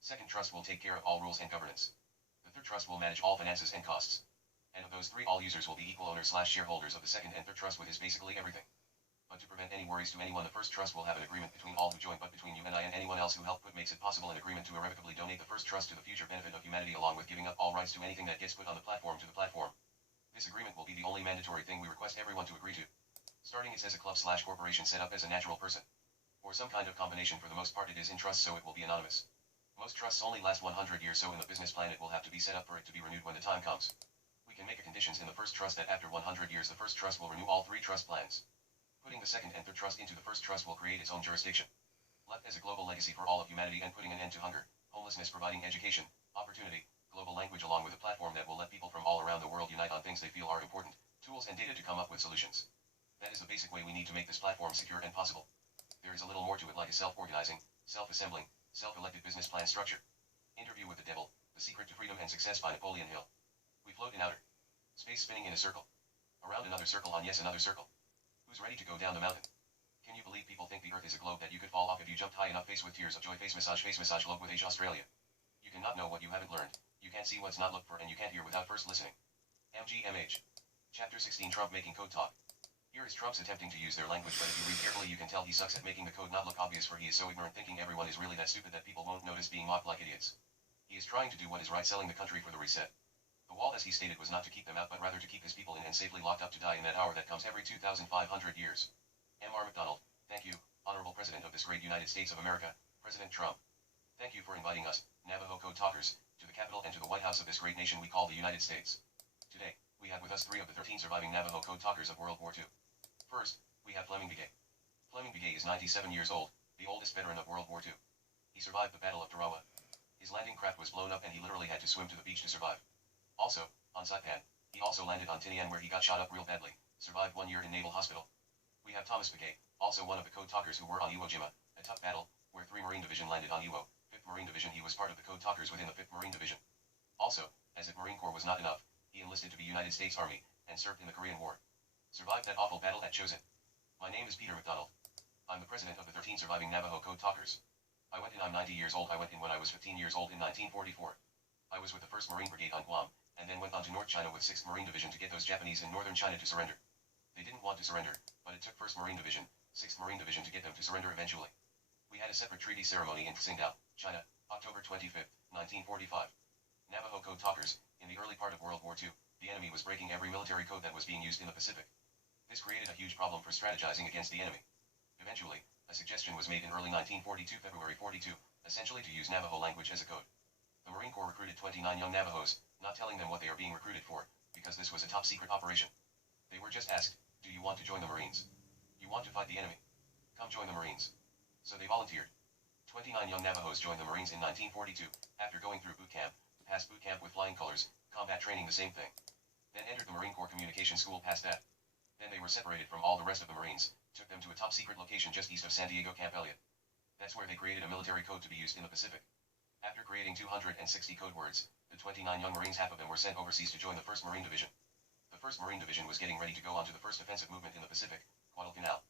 Second trust will take care of all rules and governance. The third trust will manage all finances and costs. And of those 3, all users will be equal owners/shareholders of the second and third trust, with is basically everything. But to prevent any worries to anyone, the first trust will have an agreement between all who join, but between you and I and anyone else who helped put makes it possible, an agreement to irrevocably donate the first trust to the future benefit of humanity, along with giving up all rights to anything that gets put on the platform to the platform. This agreement will be the only mandatory thing we request everyone to agree to. Starting it as a club/corporation set up as a natural person. Or some kind of combination. For the most part it is in trust, so it will be anonymous. Most trusts only last 100 years, so in the business plan it will have to be set up for it to be renewed when the time comes. We can make a conditions in the first trust that after 100 years the first trust will renew all 3 trust plans. Putting the second and third trust into the first trust will create its own jurisdiction. Left as a global legacy for all of humanity, and putting an end to hunger, homelessness, providing education, opportunity, global language, along with a platform that will let people from all around the world unite on things they feel are important, tools and data to come up with solutions. That is the basic way we need to make this platform secure and possible. There is a little more to it, like a self-organizing, self-assembling, self-elected business plan structure. Interview with the Devil, The Secret to Freedom and Success by Napoleon Hill. We float in outer space, spinning in a circle. Around another circle on yes another circle. Who's ready to go down the mountain? Can you believe people think the earth is a globe that you could fall off if you jumped high enough? Face with tears of joy, face massage globe with Age Australia. You cannot know what you haven't learned, you can't see what's not looked for, and you can't hear without first listening. MGMH. Chapter 16, Trump making code talk. Here is Trump's attempting to use their language, but if you read carefully you can tell he sucks at making the code not look obvious, for he is so ignorant, thinking everyone is really that stupid that people won't notice being mocked like idiots. He is trying to do what is right, selling the country for the reset. The wall, as he stated, was not to keep them out but rather to keep his people in and safely locked up to die in that hour that comes every 2,500 years. M.R. McDonald. Thank you, Honorable President of this great United States of America, President Trump. Thank you for inviting us, Navajo Code Talkers, to the Capitol and to the White House of this great nation we call the United States. Today, we have with us 3 of the 13 surviving Navajo Code Talkers of World War II. First, we have Fleming Begay. Fleming Begay is 97 years old, the oldest veteran of World War II. He survived the Battle of Tarawa. His landing craft was blown up and he literally had to swim to the beach to survive. Also, on Saipan, he also landed on Tinian where he got shot up real badly, survived 1 year in Naval Hospital. We have Thomas Begay, also one of the Code Talkers who were on Iwo Jima, a tough battle, where 3 Marine Division landed on Iwo, 5th Marine Division. He was part of the Code Talkers within the 5th Marine Division. Also, as if Marine Corps was not enough, he enlisted to be United States Army, and served in the Korean War. Survived that awful battle at Chosin. My name is Peter McDonald. I'm the president of the 13 surviving Navajo Code Talkers. I went in, I'm 90 years old, I went in when I was 15 years old in 1944. I was with the 1st Marine Brigade on Guam, and then went on to North China with 6th Marine Division to get those Japanese in northern China to surrender. They didn't want to surrender, but it took 1st Marine Division, 6th Marine Division to get them to surrender eventually. We had a separate treaty ceremony in Qingdao, China, October 25, 1945. Navajo Code Talkers, in the early part of World War II, the enemy was breaking every military code that was being used in the Pacific. This created a huge problem for strategizing against the enemy. Eventually, a suggestion was made in early 1942, February 42, essentially to use Navajo language as a code. The Marine Corps recruited 29 young Navajos, not telling them what they are being recruited for, because this was a top-secret operation. They were just asked, do you want to join the Marines? You want to fight the enemy? Come join the Marines. So they volunteered. 29 young Navajos joined the Marines in 1942, after going through boot camp, passed boot camp with flying colors, combat training the same thing. Then entered the Marine Corps Communication School past that. Then they were separated from all the rest of the Marines, took them to a top-secret location just east of San Diego, Camp Elliott. That's where they created a military code to be used in the Pacific. After creating 260 code words, the 29 young Marines, half of them were sent overseas to join the 1st Marine Division. The 1st Marine Division was getting ready to go on to the first offensive movement in the Pacific, Guadalcanal.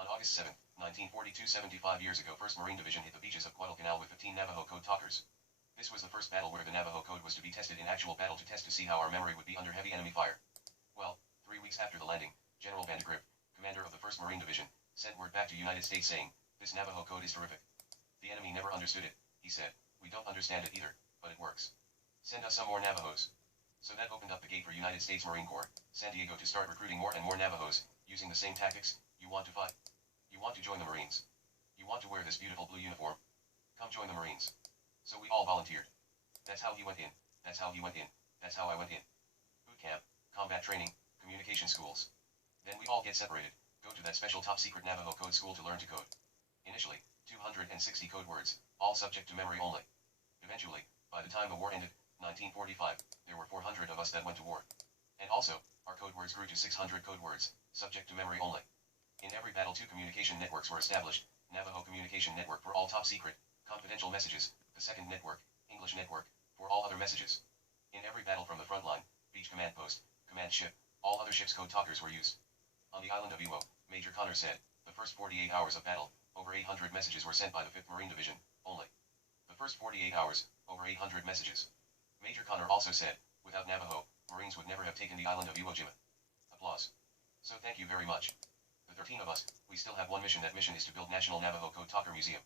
On August 7, 1942, 75 years ago, 1st Marine Division hit the beaches of Guadalcanal with 15 Navajo Code Talkers. This was the first battle where the Navajo Code was to be tested in actual battle to test to see how our memory would be under heavy enemy fire. Well, 3 weeks after the landing, General Vandergrift, commander of the 1st Marine Division, sent word back to United States saying, this Navajo Code is terrific. The enemy never understood it, he said. We don't understand it either, but it works. Send us some more Navajos. So that opened up the gate for United States Marine Corps, San Diego, to start recruiting more and more Navajos, using the same tactics. You want to fight? You want to join the Marines? You want to wear this beautiful blue uniform? Come join the Marines. So we all volunteered. That's how he went in. That's how he went in. That's how I went in. Boot camp, combat training, communication schools. Then we all get separated, go to that special top-secret Navajo Code school to learn to code. Initially, 260 code words, all subject to memory only. Eventually, by the time the war ended, 1945, there were 400 of us that went to war. And also, our code words grew to 600 code words, subject to memory only. In every battle, 2 communication networks were established: Navajo Communication Network for all top-secret, confidential messages, the second network, English Network, for all other messages. In every battle from the front line, beach command post, command ship, all other ships' code talkers were used. On the island of Iwo, Major Connor said, the first 48 hours of battle, over 800 messages were sent by the 5th Marine Division, only. The first 48 hours, over 800 messages. Major Connor also said, without Navajo, Marines would never have taken the island of Iwo Jima. Applause. So thank you very much. The 13 of us, we still have one mission. That mission is to build National Navajo Code Talker Museum.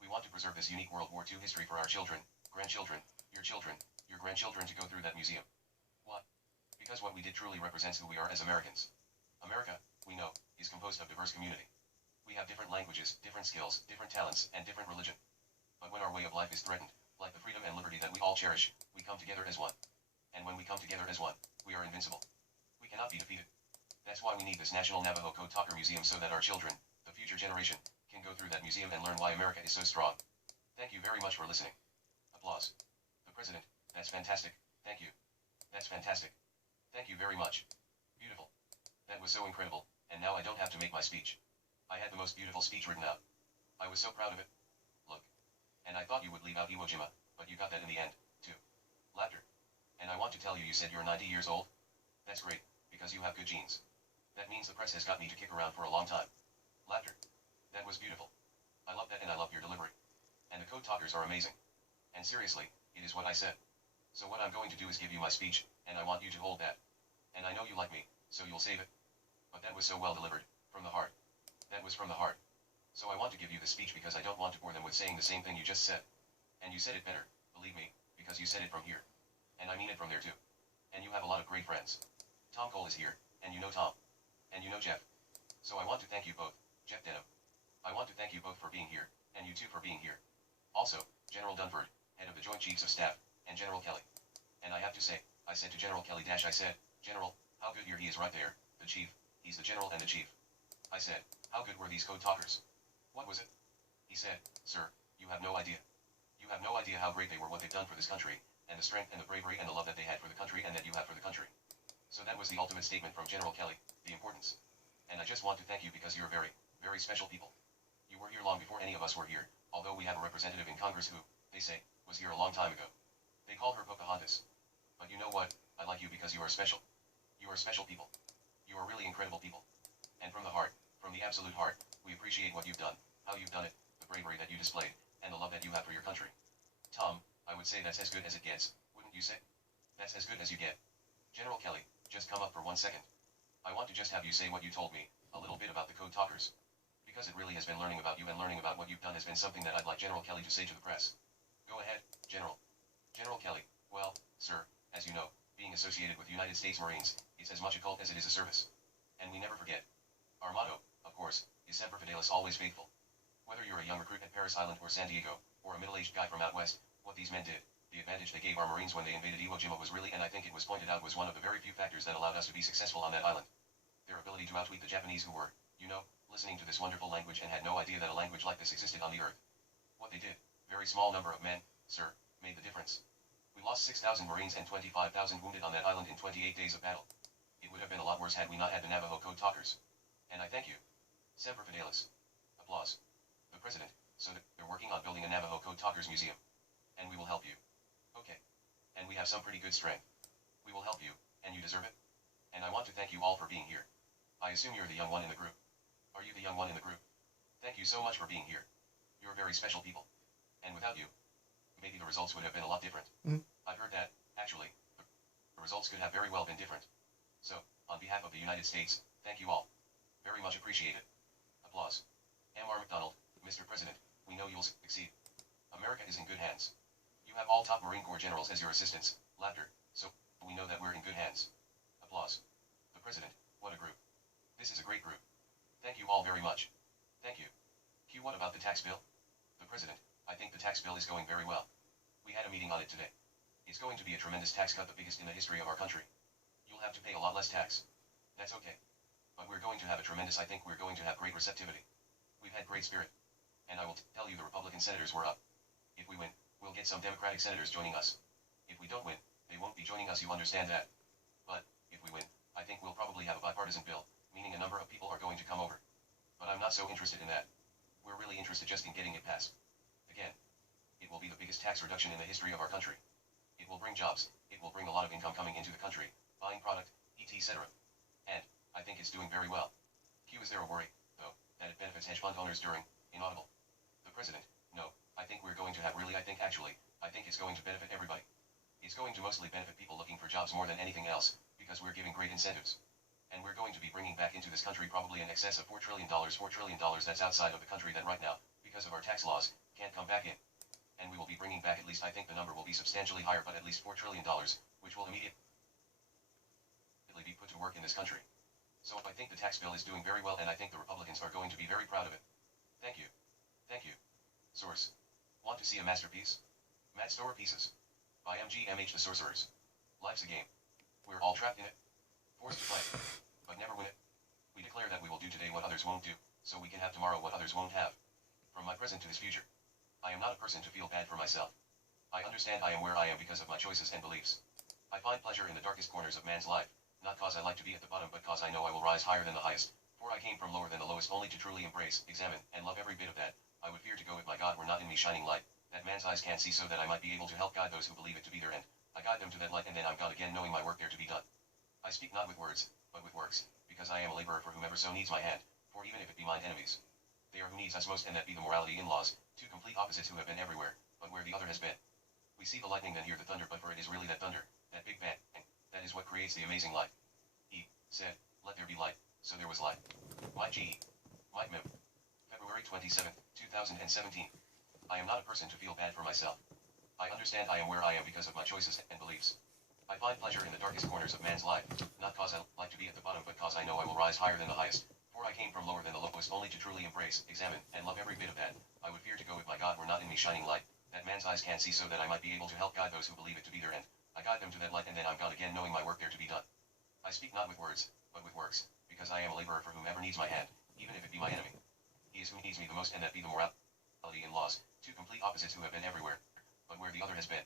We want to preserve this unique World War II history for our children, grandchildren, your grandchildren to go through that museum. Why? Because what we did truly represents who we are as Americans. America, we know, is composed of diverse community. We have different languages, different skills, different talents, and different religion. But when our way of life is threatened, like the freedom and liberty that we all cherish, we come together as one. And when we come together as one, we are invincible. We cannot be defeated. That's why we need this National Navajo Code Talker Museum, so that our children, the future generation, can go through that museum and learn why America is so strong. Thank you very much for listening. Applause. The President, that's fantastic, thank you. That's fantastic. Thank you very much. Beautiful. That was so incredible, and now I don't have to make my speech. I had the most beautiful speech written out. I was so proud of it. Look. And I thought you would leave out Iwo Jima, but you got that in the end, too. Laughter. And I want to tell you, you said you're 90 years old? That's great, because you have good genes. That means the press has got me to kick around for a long time. Laughter. That was beautiful. I love that, and I love your delivery. And the code talkers are amazing. And seriously, it is what I said. So what I'm going to do is give you my speech, and I want you to hold that. And I know you like me, so you'll save it. But that was so well delivered, from the heart. That was from the heart. So I want to give you the speech because I don't want to bore them with saying the same thing you just said. And you said it better, believe me, because you said it from here. And I mean it from there too. And you have a lot of great friends. Tom Cole is here, and you know Tom. And you know Jeff. So I want to thank you both, Jeff Denham. I want to thank you both for being here, and you too for being here. Also, General Dunford, head of the Joint Chiefs of Staff, and General Kelly. And I have to say, I said to General Kelly I said, General, how good he is right there, the chief, he's the general and the chief. I said, how good were these code talkers? What was it? He said, sir, you have no idea. You have no idea how great they were, what they've done for this country, and the strength and the bravery and the love that they had for the country and that you have for the country. So that was the ultimate statement from General Kelly, the importance. And I just want to thank you because you're very, very special people. You were here long before any of us were here, although we have a representative in Congress who, they say, was here a long time ago. They call her Pocahontas. But you know what? I like you because you are special. You are special people. You are really incredible people. And from the heart, from the absolute heart, we appreciate what you've done, how you've done it, the bravery that you displayed, and the love that you have for your country. Tom, I would say that's as good as it gets, wouldn't you say? That's as good as you get. General Kelly, just come up for 1 second. I want to just have you say what you told me, a little bit about the Code Talkers. Because it really has been learning about you and learning about what you've done has been something that I'd like General Kelly to say to the press. Go ahead, General. General Kelly, well, sir, as you know, being associated with United States Marines, it's as much a cult as it is a service. And we never forget. Our motto, of course, is Semper Fidelis, always faithful. Whether you're a young recruit at Paris Island or San Diego, or a middle-aged guy from out west, what these men did, the advantage they gave our Marines when they invaded Iwo Jima was really, and I think it was pointed out, was one of the very few factors that allowed us to be successful on that island. Their ability to outwit the Japanese who were, you know, listening to this wonderful language and had no idea that a language like this existed on the earth. What they did, very small number of men, sir, made the difference. We lost 6,000 Marines and 25,000 wounded on that island in 28 days of battle. It would have been a lot worse had we not had the Navajo Code Talkers. And I thank you. Semper Fidelis. Applause. The President, so that they're working on building a Navajo Code Talkers museum. And we will help you. Okay. And we have some pretty good strength. We will help you, and you deserve it. And I want to thank you all for being here. I assume you're the young one in the group. Are you the young one in the group? Thank you so much for being here. You're very special people. And without you, maybe the results would have been a lot different. I've heard that, actually, the results could have very well been different. So, on behalf of the United States, thank you all. Very much appreciated. Applause. M.R. McDonald, Mr. President, we know you'll succeed. America is in good hands. You have all top Marine Corps generals as your assistants, laughter, so we know that we're in good hands. Applause. The President, what a group. This is a great group. Thank you all very much. Thank you. Q, what about the tax bill? The President, I think the tax bill is going very well. We had a meeting on it today. It's going to be a tremendous tax cut, the biggest in the history of our country. You'll have to pay a lot less tax. That's okay. But we're going to have a tremendous, I think we're going to have great receptivity. We've had great spirit. And I will tell you the Republican senators were up. If we win, we'll get some Democratic senators joining us. If we don't win, they won't be joining us, you understand that. But, if we win, I think we'll probably have a bipartisan bill, meaning a number of people are going to come over. But I'm not so interested in that. We're really interested just in getting it passed. Again, it will be the biggest tax reduction in the history of our country. It will bring jobs, it will bring a lot of income coming into the country, buying product, etc. And, I think it's doing very well. Q, is there a worry, though, that it benefits hedge fund owners during, inaudible? The President, no, I think we're going to have really, I think it's going to benefit everybody. It's going to mostly benefit people looking for jobs more than anything else, because we're giving great incentives. And we're going to be bringing back into this country probably in excess of $4 trillion that's outside of the country that right now, because of our tax laws, can't come back in. And we will be bringing back, at least I think the number will be substantially higher, but at least $4 trillion, which will immediately be put to work in this country. So I think the tax bill is doing very well, and I think the Republicans are going to be very proud of it. Thank you. Thank you. Source. Want to see a masterpiece? Matt Store Pieces. By MGMH The Sorcerers. Life's a game. We're all trapped in it. Forced to play. But never win it. We declare that we will do today what others won't do, so we can have tomorrow what others won't have. From my present to this future. I am not a person to feel bad for myself. I understand I am where I am because of my choices and beliefs. I find pleasure in the darkest corners of man's life, not cause I like to be at the bottom, but cause I know I will rise higher than the highest. For I came from lower than the lowest only to truly embrace, examine, and love every bit of that. I would fear to go if my God were not in me shining light, that man's eyes can't see, so that I might be able to help guide those who believe it to be their end. I guide them to that light, and then I'm God again, knowing my work there to be done. I speak not with words, but with works, because I am a laborer for whomever so needs my hand, for even if it be mine enemies. They are who needs us most, and that be the morality in laws, two complete opposites who have been everywhere, but where the other has been. We see the lightning then hear the thunder, but for it is really that thunder, that big bang, that is what creates the amazing light. He said, let there be light, so there was light. Mike G. Mike Mem. February 27, 2017. I am not a person to feel bad for myself. I understand I am where I am because of my choices and beliefs. I find pleasure in the darkest corners of man's life, not cause I like to be at the bottom, but cause I know I will rise higher than the highest. For I came from lower than the lowest only to truly embrace, examine, and love every bit of that. I would fear to go if my God were not in me shining light, that man's eyes can't see, so that I might be able to help guide those who believe it to be their end. I guide them to that light, and then I'm God again, knowing my work there to be done. I speak not with words, but with works, because I am a laborer for whomever needs my hand, even if it be my enemy. He is who needs me the most, and that be the morality in laws, two complete opposites who have been everywhere, but where the other has been.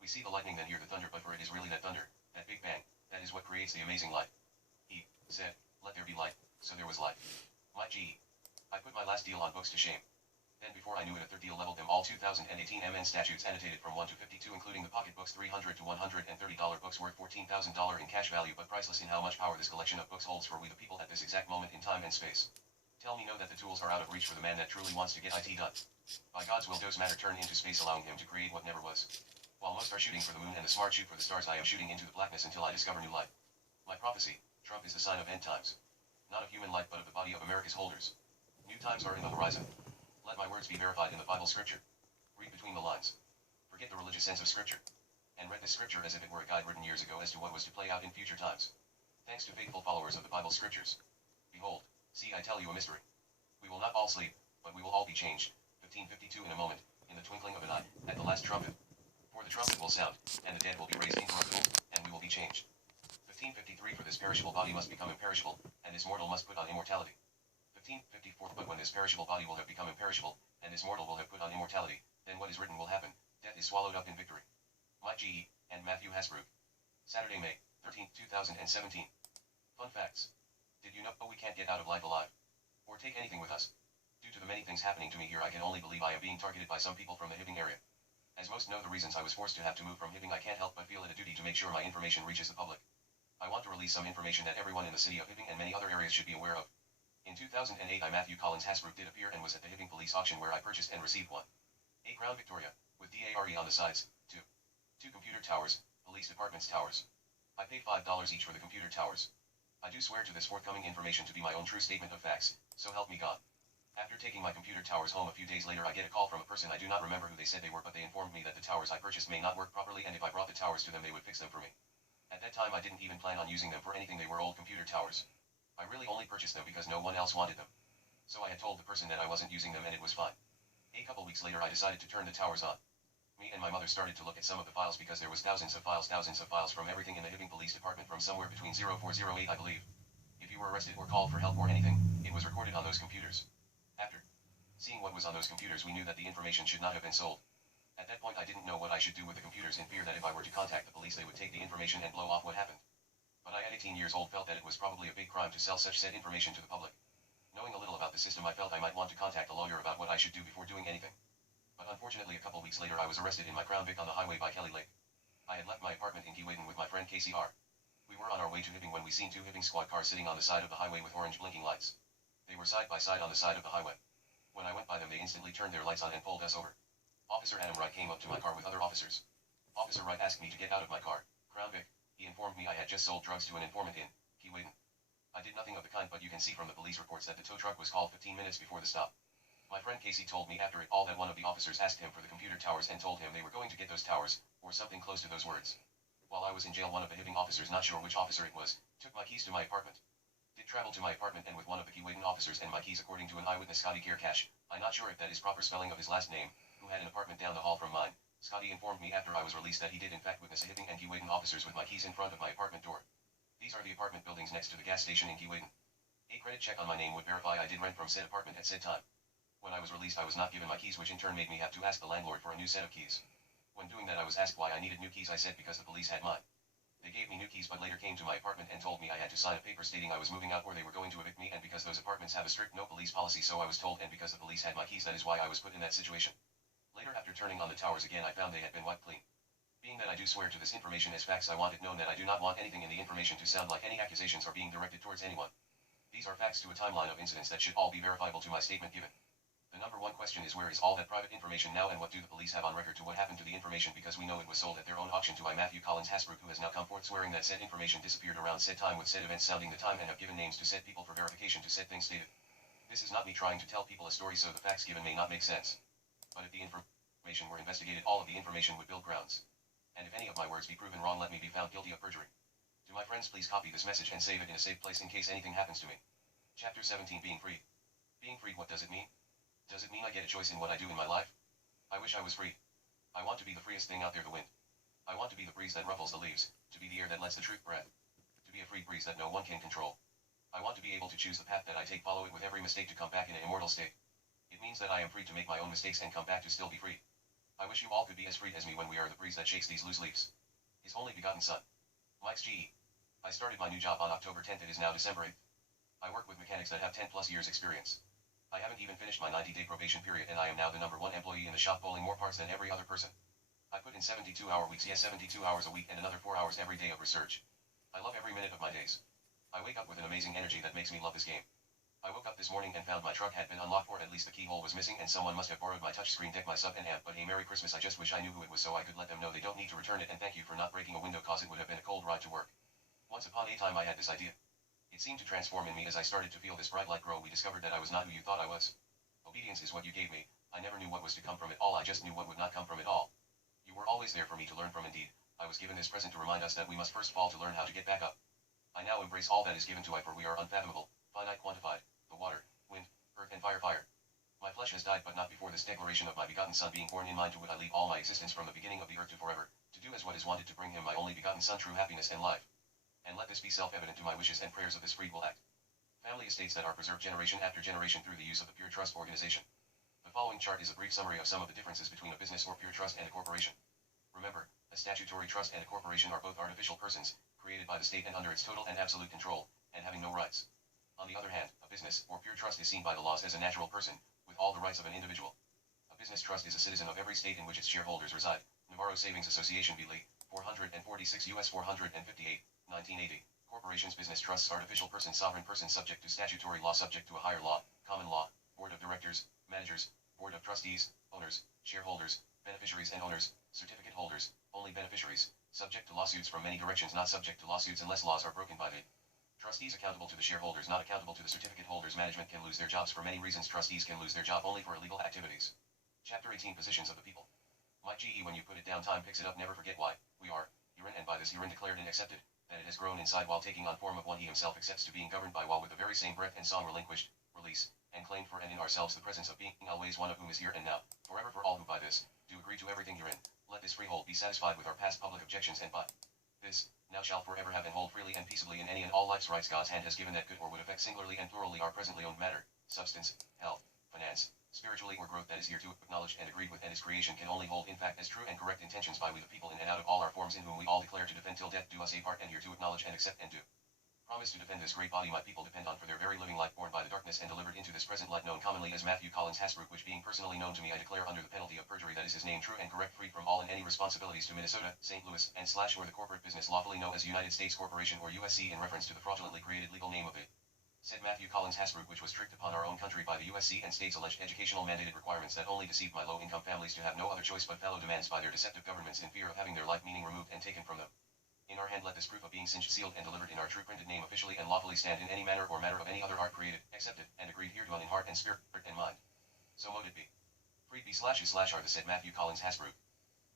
We see the lightning then hear the thunder, but for it is really that thunder, that big bang, that is what creates the amazing light. He said, let there be light, so there was light. Mike G. I put my last deal on books to shame. Then before I knew it, a third deal leveled them all. 2018 MN statutes annotated from 1 to 52, including the pocketbooks, $300 to $130 books worth $14,000 in cash value, but priceless in how much power this collection of books holds for we the people at this exact moment in time and space. Tell me no that the tools are out of reach for the man that truly wants to get it done. By God's will does matter turn into space, allowing him to create what never was. While most are shooting for the moon and the smart shoot for the stars, I am shooting into the blackness until I discover new light. My prophecy, Trump is the sign of end times. Not of human life but of the body of America's holders. New times are in the horizon. Let my words be verified in the Bible scripture. Read between the lines. Forget the religious sense of scripture. And read the scripture as if it were a guide written years ago as to what was to play out in future times. Thanks to faithful followers of the Bible scriptures. Behold, see I tell you a mystery. We will not all sleep, but we will all be changed. 1552 in a moment, in the twinkling of an eye, at the last trumpet. For the trumpet will sound, and the dead will be raised incorruptible, and we will be changed. 1553 For this perishable body must become imperishable, and this mortal must put on immortality. 1554 But when this perishable body will have become imperishable, and this mortal will have put on immortality, then what is written will happen, death is swallowed up in victory. Mike G. and Matthew Hasbrook. Saturday, May 13, 2017. Fun facts. Did you know we can't get out of life alive? Or take anything with us? Due to the many things happening to me here, I can only believe I am being targeted by some people from the Hibbing area. As most know the reasons I was forced to have to move from Hibbing, I can't help but feel it a duty to make sure my information reaches the public. I want to release some information that everyone in the city of Hibbing and many other areas should be aware of. In 2008 I Matthew Collins Hasbrook did appear and was at the Hibbing police auction where I purchased and received one. A Crown Victoria, with DARE on the sides, two computer towers, police department's towers. I paid $5 each for the computer towers. I do swear to this forthcoming information to be my own true statement of facts, so help me God. After taking my computer towers home a few days later, I get a call from a person I do not remember who they said they were, but they informed me that the towers I purchased may not work properly, and if I brought the towers to them they would fix them for me. At that time I didn't even plan on using them for anything. They were old computer towers. I really only purchased them because no one else wanted them. So I had told the person that I wasn't using them and it was fine. A couple weeks later I decided to turn the towers on. Me and my mother started to look at some of the files because there was thousands of files from everything in the Hibbing Police Department from somewhere between 0408 I believe. If you were arrested or called for help or anything, it was recorded on those computers. After seeing what was on those computers, we knew that the information should not have been sold. At that point I didn't know what I should do with the computers, in fear that if I were to contact the police they would take the information and blow off what happened. But I at 18 years old felt that it was probably a big crime to sell such said information to the public. Knowing a little about the system, I felt I might want to contact a lawyer about what I should do before doing anything. But unfortunately a couple weeks later I was arrested in my Crown Vic on the highway by Kelly Lake. I had left my apartment in Keewaydin with my friend KCR. We were on our way to Hibbing when we seen two Hibbing squad cars sitting on the side of the highway with orange blinking lights. They were side by side on the side of the highway. When I went by them they instantly turned their lights on and pulled us over. Officer Adam Wright came up to my car with other officers. Officer Wright asked me to get out of my car, Crown Vic. He informed me I had just sold drugs to an informant in Keewaydin. I did nothing of the kind, but you can see from the police reports that the tow truck was called 15 minutes before the stop. My friend Casey told me after it all that one of the officers asked him for the computer towers and told him they were going to get those towers, or something close to those words. While I was in jail, one of the Hibbing officers, not sure which officer it was, took my keys to my apartment. Did travel to my apartment and with one of the Keewaydin officers and my keys, according to an eyewitness, Scotty Kirkash. I'm not sure if that is proper spelling of his last name, who had an apartment down the hall from mine. Scotty informed me after I was released that he did in fact witness a Hibbing and Keewaydin officers with my keys in front of my apartment door. These are the apartment buildings next to the gas station in Keewaydin. A credit check on my name would verify I did rent from said apartment at said time. When I was released I was not given my keys, which in turn made me have to ask the landlord for a new set of keys. When doing that I was asked why I needed new keys. I said because the police had mine. They gave me new keys but later came to my apartment and told me I had to sign a paper stating I was moving out or they were going to evict me, and because those apartments have a strict no police policy, so I was told, and because the police had my keys, that is why I was put in that situation. Later, after turning on the towers again, I found they had been wiped clean. Being that I do swear to this information as facts, I want it known that I do not want anything in the information to sound like any accusations are being directed towards anyone. These are facts to a timeline of incidents that should all be verifiable to my statement given. The number one question is, where is all that private information now, and what do the police have on record to what happened to the information, because we know it was sold at their own auction to I Matthew Collins Hasbrook, who has now come forth swearing that said information disappeared around said time with said events sounding the time, and have given names to said people for verification to said things stated. This is not me trying to tell people a story so the facts given may not make sense. But if the information were investigated, all of the information would build grounds. And if any of my words be proven wrong, let me be found guilty of perjury. To my friends, please copy this message and save it in a safe place in case anything happens to me. Chapter 17, Being Free. Being free, what does it mean? Does it mean I get a choice in what I do in my life? I wish I was free. I want to be the freest thing out there, the wind. I want to be the breeze that ruffles the leaves, to be the air that lets the truth breath. To be a free breeze that no one can control. I want to be able to choose the path that I take, follow it with every mistake to come back in an immortal state. It means that I am free to make my own mistakes and come back to still be free. I wish you all could be as free as me when we are the breeze that shakes these loose leaves. His only begotten son. Mike's GE. I started my new job on October 10th. It is now December 8th. I work with mechanics that have 10 plus years experience. I haven't even finished my 90-day probation period and I am now the #1 employee in the shop bowling more parts than every other person. I put in 72-hour weeks, yes 72 hours a week and another 4 hours every day of research. I love every minute of my days. I wake up with an amazing energy that makes me love this game. I woke up this morning and found my truck had been unlocked, or at least the keyhole was missing, and someone must have borrowed my touchscreen deck, my sub and amp. But hey, Merry Christmas, I just wish I knew who it was so I could let them know they don't need to return it, and thank you for not breaking a window cause it would have been a cold ride to work. Once upon a time I had this idea. It seemed to transform in me as I started to feel this bright light grow. We discovered that I was not who you thought I was. Obedience is what you gave me. I never knew what was to come from it all, I just knew what would not come from it all. You were always there for me to learn from. Indeed, I was given this present to remind us that we must first fall to learn how to get back up. I now embrace all that is given to I, for we are unfathomable, finite, quantified, the water, wind, earth and fire. My flesh has died, but not before this declaration of my begotten Son being born in mind. To would I leave all my existence from the beginning of the earth to forever, to do as what is wanted, to bring him my only begotten Son true happiness and life. And let this be self-evident to my wishes and prayers of this freed will act. Family estates that are preserved generation after generation through the use of the Pure Trust organization. The following chart is a brief summary of some of the differences between a business or pure trust and a corporation. Remember, a statutory trust and a corporation are both artificial persons, created by the state and under its total and absolute control, and having no rights. On the other hand, a business or pure trust is seen by the laws as a natural person, with all the rights of an individual. A business trust is a citizen of every state in which its shareholders reside. Navarro Savings Association v. Lee, 446 U.S. 458, 1980. Corporations, business trusts, artificial persons, sovereign persons subject to statutory law, subject to a higher law, common law, board of directors, managers, board of trustees, owners, shareholders, beneficiaries and owners, certificate holders, only beneficiaries, subject to lawsuits from many directions, not subject to lawsuits unless laws are broken by the trustees, accountable to the shareholders, not accountable to the certificate holders. Management can lose their jobs for many reasons. Trustees can lose their job only for illegal activities. Chapter 18, Positions of the People. Mike G.E. When you put it down, time picks it up. Never forget why we are urine, and by this urine declared and accepted that it has grown inside while taking on form of one he himself accepts to being governed by, while with the very same breath and song relinquished, release, and claimed for and in ourselves the presence of being always, one of whom is here and now, forever, for all who by this do agree to everything herein. Let this freehold be satisfied with our past public objections, and by this now shall forever have and hold freely and peaceably in any and all life's rights God's hand has given that could or would affect singularly and plurally our presently owned matter, substance, health, finance, spiritually, or growth that is here to acknowledged and agreed with, and his creation can only hold in fact as true and correct intentions by we the people in and out of all our forms, in whom we all declare to defend till death do us a part, and here to acknowledge and accept and do promise to defend this great body my people depend on for their very living life, born by the darkness and delivered into this present light, known commonly as Matthew Collins Hasbrouck, which being personally known to me I declare under the penalty of perjury that is his name true and correct, freed from all and any responsibilities to Minnesota, St. Louis, and / or the corporate business lawfully known as United States Corporation or USC in reference to the fraudulently created legal name of it. Said Matthew Collins Hasbrouck, which was tricked upon our own country by the USC and states' alleged educational mandated requirements that only deceived my low-income families to have no other choice but fellow demands by their deceptive governments in fear of having their life meaning removed and taken from them. In our hand let this proof of being cinched, sealed, and delivered in our true printed name officially and lawfully stand in any manner or matter of any other art created, accepted, and agreed hereto in heart and spirit and mind. So mote it be. Freed be / are the said Matthew Collins Hasbrouck.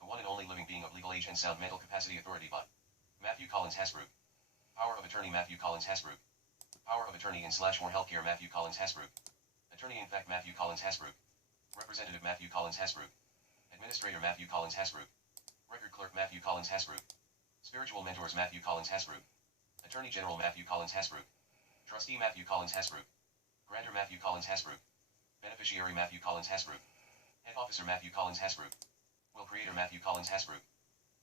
The one and only living being of legal age and sound mental capacity, authority by Matthew Collins Hasbrouck. Power of attorney Matthew Collins Hasbrouck. Power of attorney in / more healthcare Matthew Collins Hasbrouck. Attorney in fact Matthew Collins Hasbrouck. Representative Matthew Collins Hasbrouck. Administrator Matthew Collins Hasbrouck. Record clerk Matthew Collins Hasbrouck. Spiritual mentors Matthew Collins Hasbrouck. Attorney General Matthew Collins Hasbrouck. Trustee Matthew Collins Hasbrouck. Grantor Matthew Collins Hasbrouck. Beneficiary Matthew Collins Hasbrouck. Head Officer Matthew Collins Hasbrouck. Will Creator Matthew Collins Hasbrouck.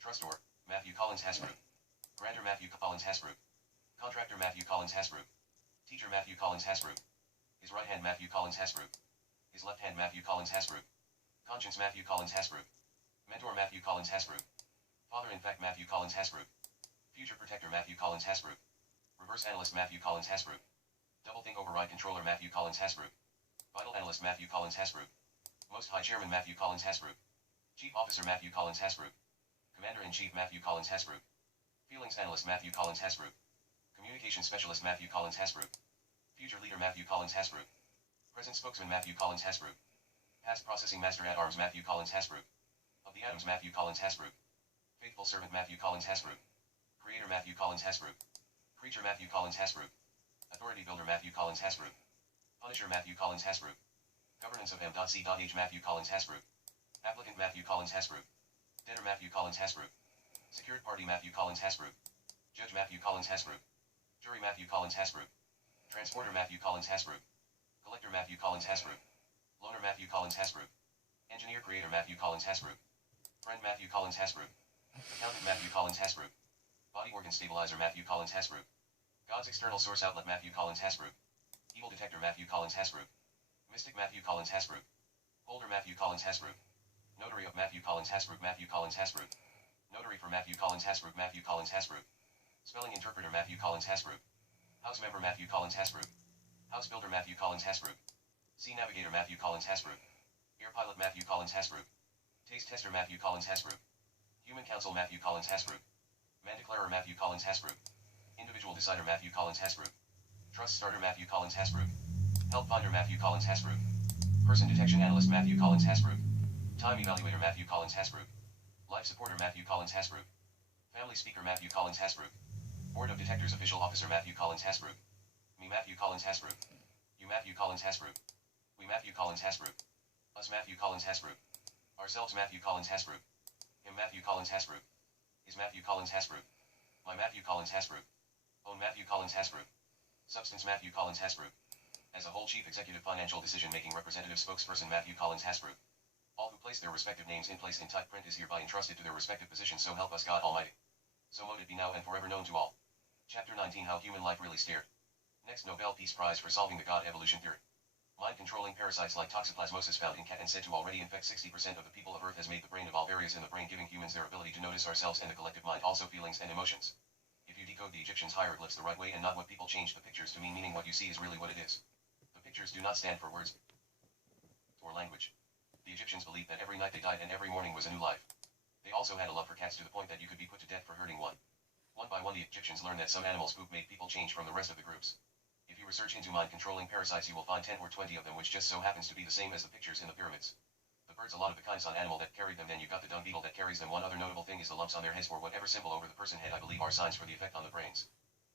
Trustor Matthew Collins Hasbrouck. Grantor Matthew Collins Hasbrouck. Contractor Matthew Collins Hasbrouck. Teacher Matthew Collins Hasbrouck. His right hand Matthew Collins Hasbrouck. His left hand Matthew Collins Hasbrouck. Conscience Matthew Collins Hasbrouck. Mentor Matthew Collins Hasbrouck. Father in fact Matthew Collins Hasbrouck. Future Protector Matthew Collins Hasbrouck. Reverse Analyst Matthew Collins Hasbrouck. Doublethink Override Controller Matthew Collins Hasbrouck. Vital Analyst Matthew Collins Hasbrouck. Most High Chairman Matthew Collins Hasbrouck. Chief Officer Matthew Collins Hasbrouck. Commander-in-Chief Matthew Collins Hasbrouck. Feelings Analyst Matthew Collins Hasbrouck. Communication Specialist Matthew Collins Hasbrouck. Future Leader Matthew Collins Hasbrouck. Present Spokesman Matthew Collins Hasbrouck. Past Processing Master at Arms Matthew Collins Hasbrouck. Of the Atoms Matthew Collins Hasbrouck. Faithful Servant Matthew Collins Hasbrouck. Creator Matthew Collins Hasbrouck. Preacher Matthew Collins Hasbrouck. Authority Builder Matthew Collins Hasbrouck. Punisher Matthew Collins Hasbrouck. Governance of M.C.H Matthew Collins Hasbrouck. Applicant Matthew Collins Hasbrouck. Debtor Matthew Collins Hasbrouck. Secured Party Matthew Collins Hasbrouck. Judge Matthew Collins Hasbrouck. Jury Matthew Collins Hasbrouck. Transporter Matthew Collins Hasbrouck. Collector Matthew Collins Hasbrouck. Loaner Matthew Collins Hasbrouck. Engineer Creator Matthew Collins Hasbrouck. Friend Matthew Collins Hasbrouck. Accountant Matthew Collins Hasbrouck. Body Organ Stabilizer Matthew Collins Hasbrouck. God's External Source Outlet Matthew Collins Hasbrouck. Evil Detector Matthew Collins Hasbrouck. Mystic Matthew Collins Hasbrook. Holder Matthew Collins Hasbrook. Notary of Matthew Collins Hasbrook. Matthew Collins Hasbrook. Notary for Matthew Collins Hasbrook. Matthew Collins Hasbrook. Spelling interpreter Matthew Collins Hasbrook. House member Matthew Collins Hasbrook. House builder Matthew Collins Hasbrook. Sea navigator Matthew Collins Hasbrook. Air pilot Matthew Collins Hasbrook. Taste tester Matthew Collins Hasbrook. Human counsel Matthew Collins Hasbrook. Man declarer Matthew Collins Hasbrook. Individual decider Matthew Collins Hasbrook. Trust starter Matthew Collins Hasbrook. Help finder Matthew Collins Hasbrook. Person detection analyst Matthew Collins Hasbrook. Time evaluator Matthew Collins Hasbrook. Life supporter Matthew Collins Hasbrook. Family speaker Matthew Collins Hasbrook. Board of Detectors official officer Matthew Collins Hasbrook. Me Matthew Collins Hasbrook. You Matthew Collins Hasbrook. We Matthew Collins Hasbrook. Us Matthew Collins Hasbrook. Ourselves Matthew Collins Hasbrook. Him Matthew Collins Hasbrook. Is Matthew Collins Hasbrook. My Matthew Collins Hasbrook. Own Matthew Collins Hasbrook. Substance Matthew Collins Hasbrook. As a whole Chief Executive Financial Decision-Making Representative Spokesperson Matthew Collins Hasbrook. All who place their respective names in place in type print is hereby entrusted to their respective positions, so help us God Almighty. So mote it be now and forever known to all. Chapter 19 How Human Life Really Stared. Next Nobel Peace Prize for solving the God evolution theory. Mind-controlling parasites like toxoplasmosis found in cat and said to already infect 60% of the people of Earth has made the brain evolve areas in the brain giving humans their ability to notice ourselves and the collective mind, also feelings and emotions. If you decode the Egyptians' hieroglyphs the right way and not what people changed the pictures to mean, meaning what you see is really what it is. The pictures do not stand for words or language. The Egyptians believed that every night they died and every morning was a new life. They also had a love for cats to the point that you could be put to death for hurting one. One by one the Egyptians learned that some animals' poop made people change from the rest of the groups. If you research into mind-controlling parasites you will find 10 or 20 of them which just so happens to be the same as the pictures in the pyramids. The birds a lot of the kinds on animal that carried them, then you got the dung beetle that carries them. One other notable thing is the lumps on their heads or whatever symbol over the person head I believe are signs for the effect on the brains.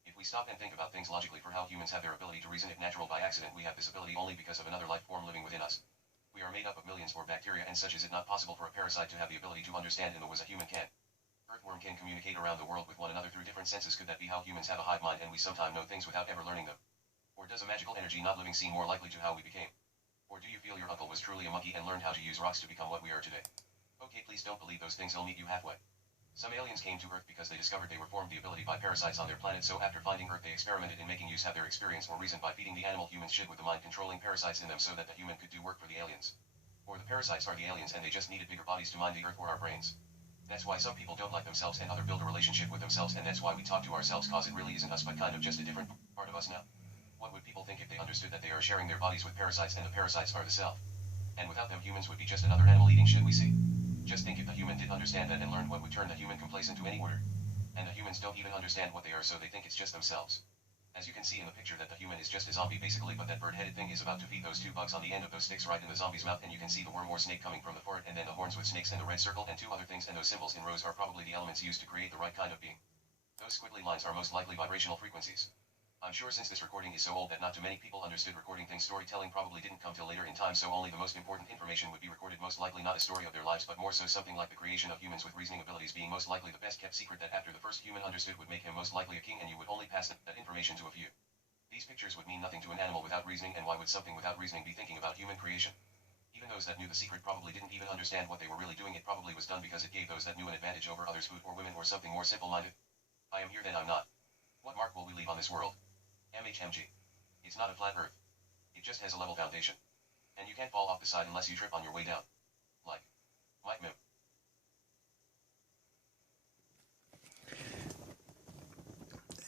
If we stop and think about things logically for how humans have their ability to reason if natural by accident, we have this ability only because of another life form living within us. We are made up of millions more bacteria and such is it not possible for a parasite to have the ability to understand in the ways a human can. Earthworm can communicate around the world with one another through different senses. Could that be how humans have a hive mind and we sometime know things without ever learning them? Or does a magical energy not living seem more likely to how we became? Or do you feel your uncle was truly a monkey and learned how to use rocks to become what we are today? Okay, please don't believe those things, they'll meet you halfway. Some aliens came to Earth because they discovered they were formed the ability by parasites on their planet, so after finding Earth they experimented in making use have their experience or reason by feeding the animal humans should with the mind-controlling parasites in them so that the human could do work for the aliens. Or the parasites are the aliens and they just needed bigger bodies to mind the Earth or our brains. That's why some people don't like themselves and other build a relationship with themselves, and that's why we talk to ourselves cause it really isn't us but kind of just a different part of us now. What would people think if they understood that they are sharing their bodies with parasites and the parasites are the self? And without them humans would be just another animal eating shit we see. Just think if the human did understand that and learned what would turn the human complacent to any order. And the humans don't even understand what they are, so they think it's just themselves. As you can see in the picture that the human is just a zombie basically, but that bird-headed thing is about to feed those two bugs on the end of those sticks right in the zombie's mouth, and you can see the worm or snake coming from the fort and then the horns with snakes and the red circle and two other things, and those symbols in rows are probably the elements used to create the right kind of being. Those squiggly lines are most likely vibrational frequencies. I'm sure since this recording is so old that not too many people understood recording things, storytelling probably didn't come till later in time, so only the most important information would be recorded, most likely not a story of their lives but more so something like the creation of humans with reasoning abilities being most likely the best kept secret that after the first human understood would make him most likely a king, and you would only pass that information to a few. These pictures would mean nothing to an animal without reasoning, and why would something without reasoning be thinking about human creation? Even those that knew the secret probably didn't even understand what they were really doing. It probably was done because it gave those that knew an advantage over others, food or women or something more simple-minded. I am here then I'm not. What mark will we leave on this world? MHMG. It's not a flat earth. It just has a level foundation. And you can't fall off the side unless you trip on your way down. Like Mike Mim.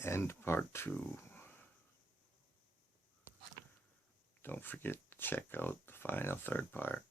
And part 2. Don't forget to check out the final third part.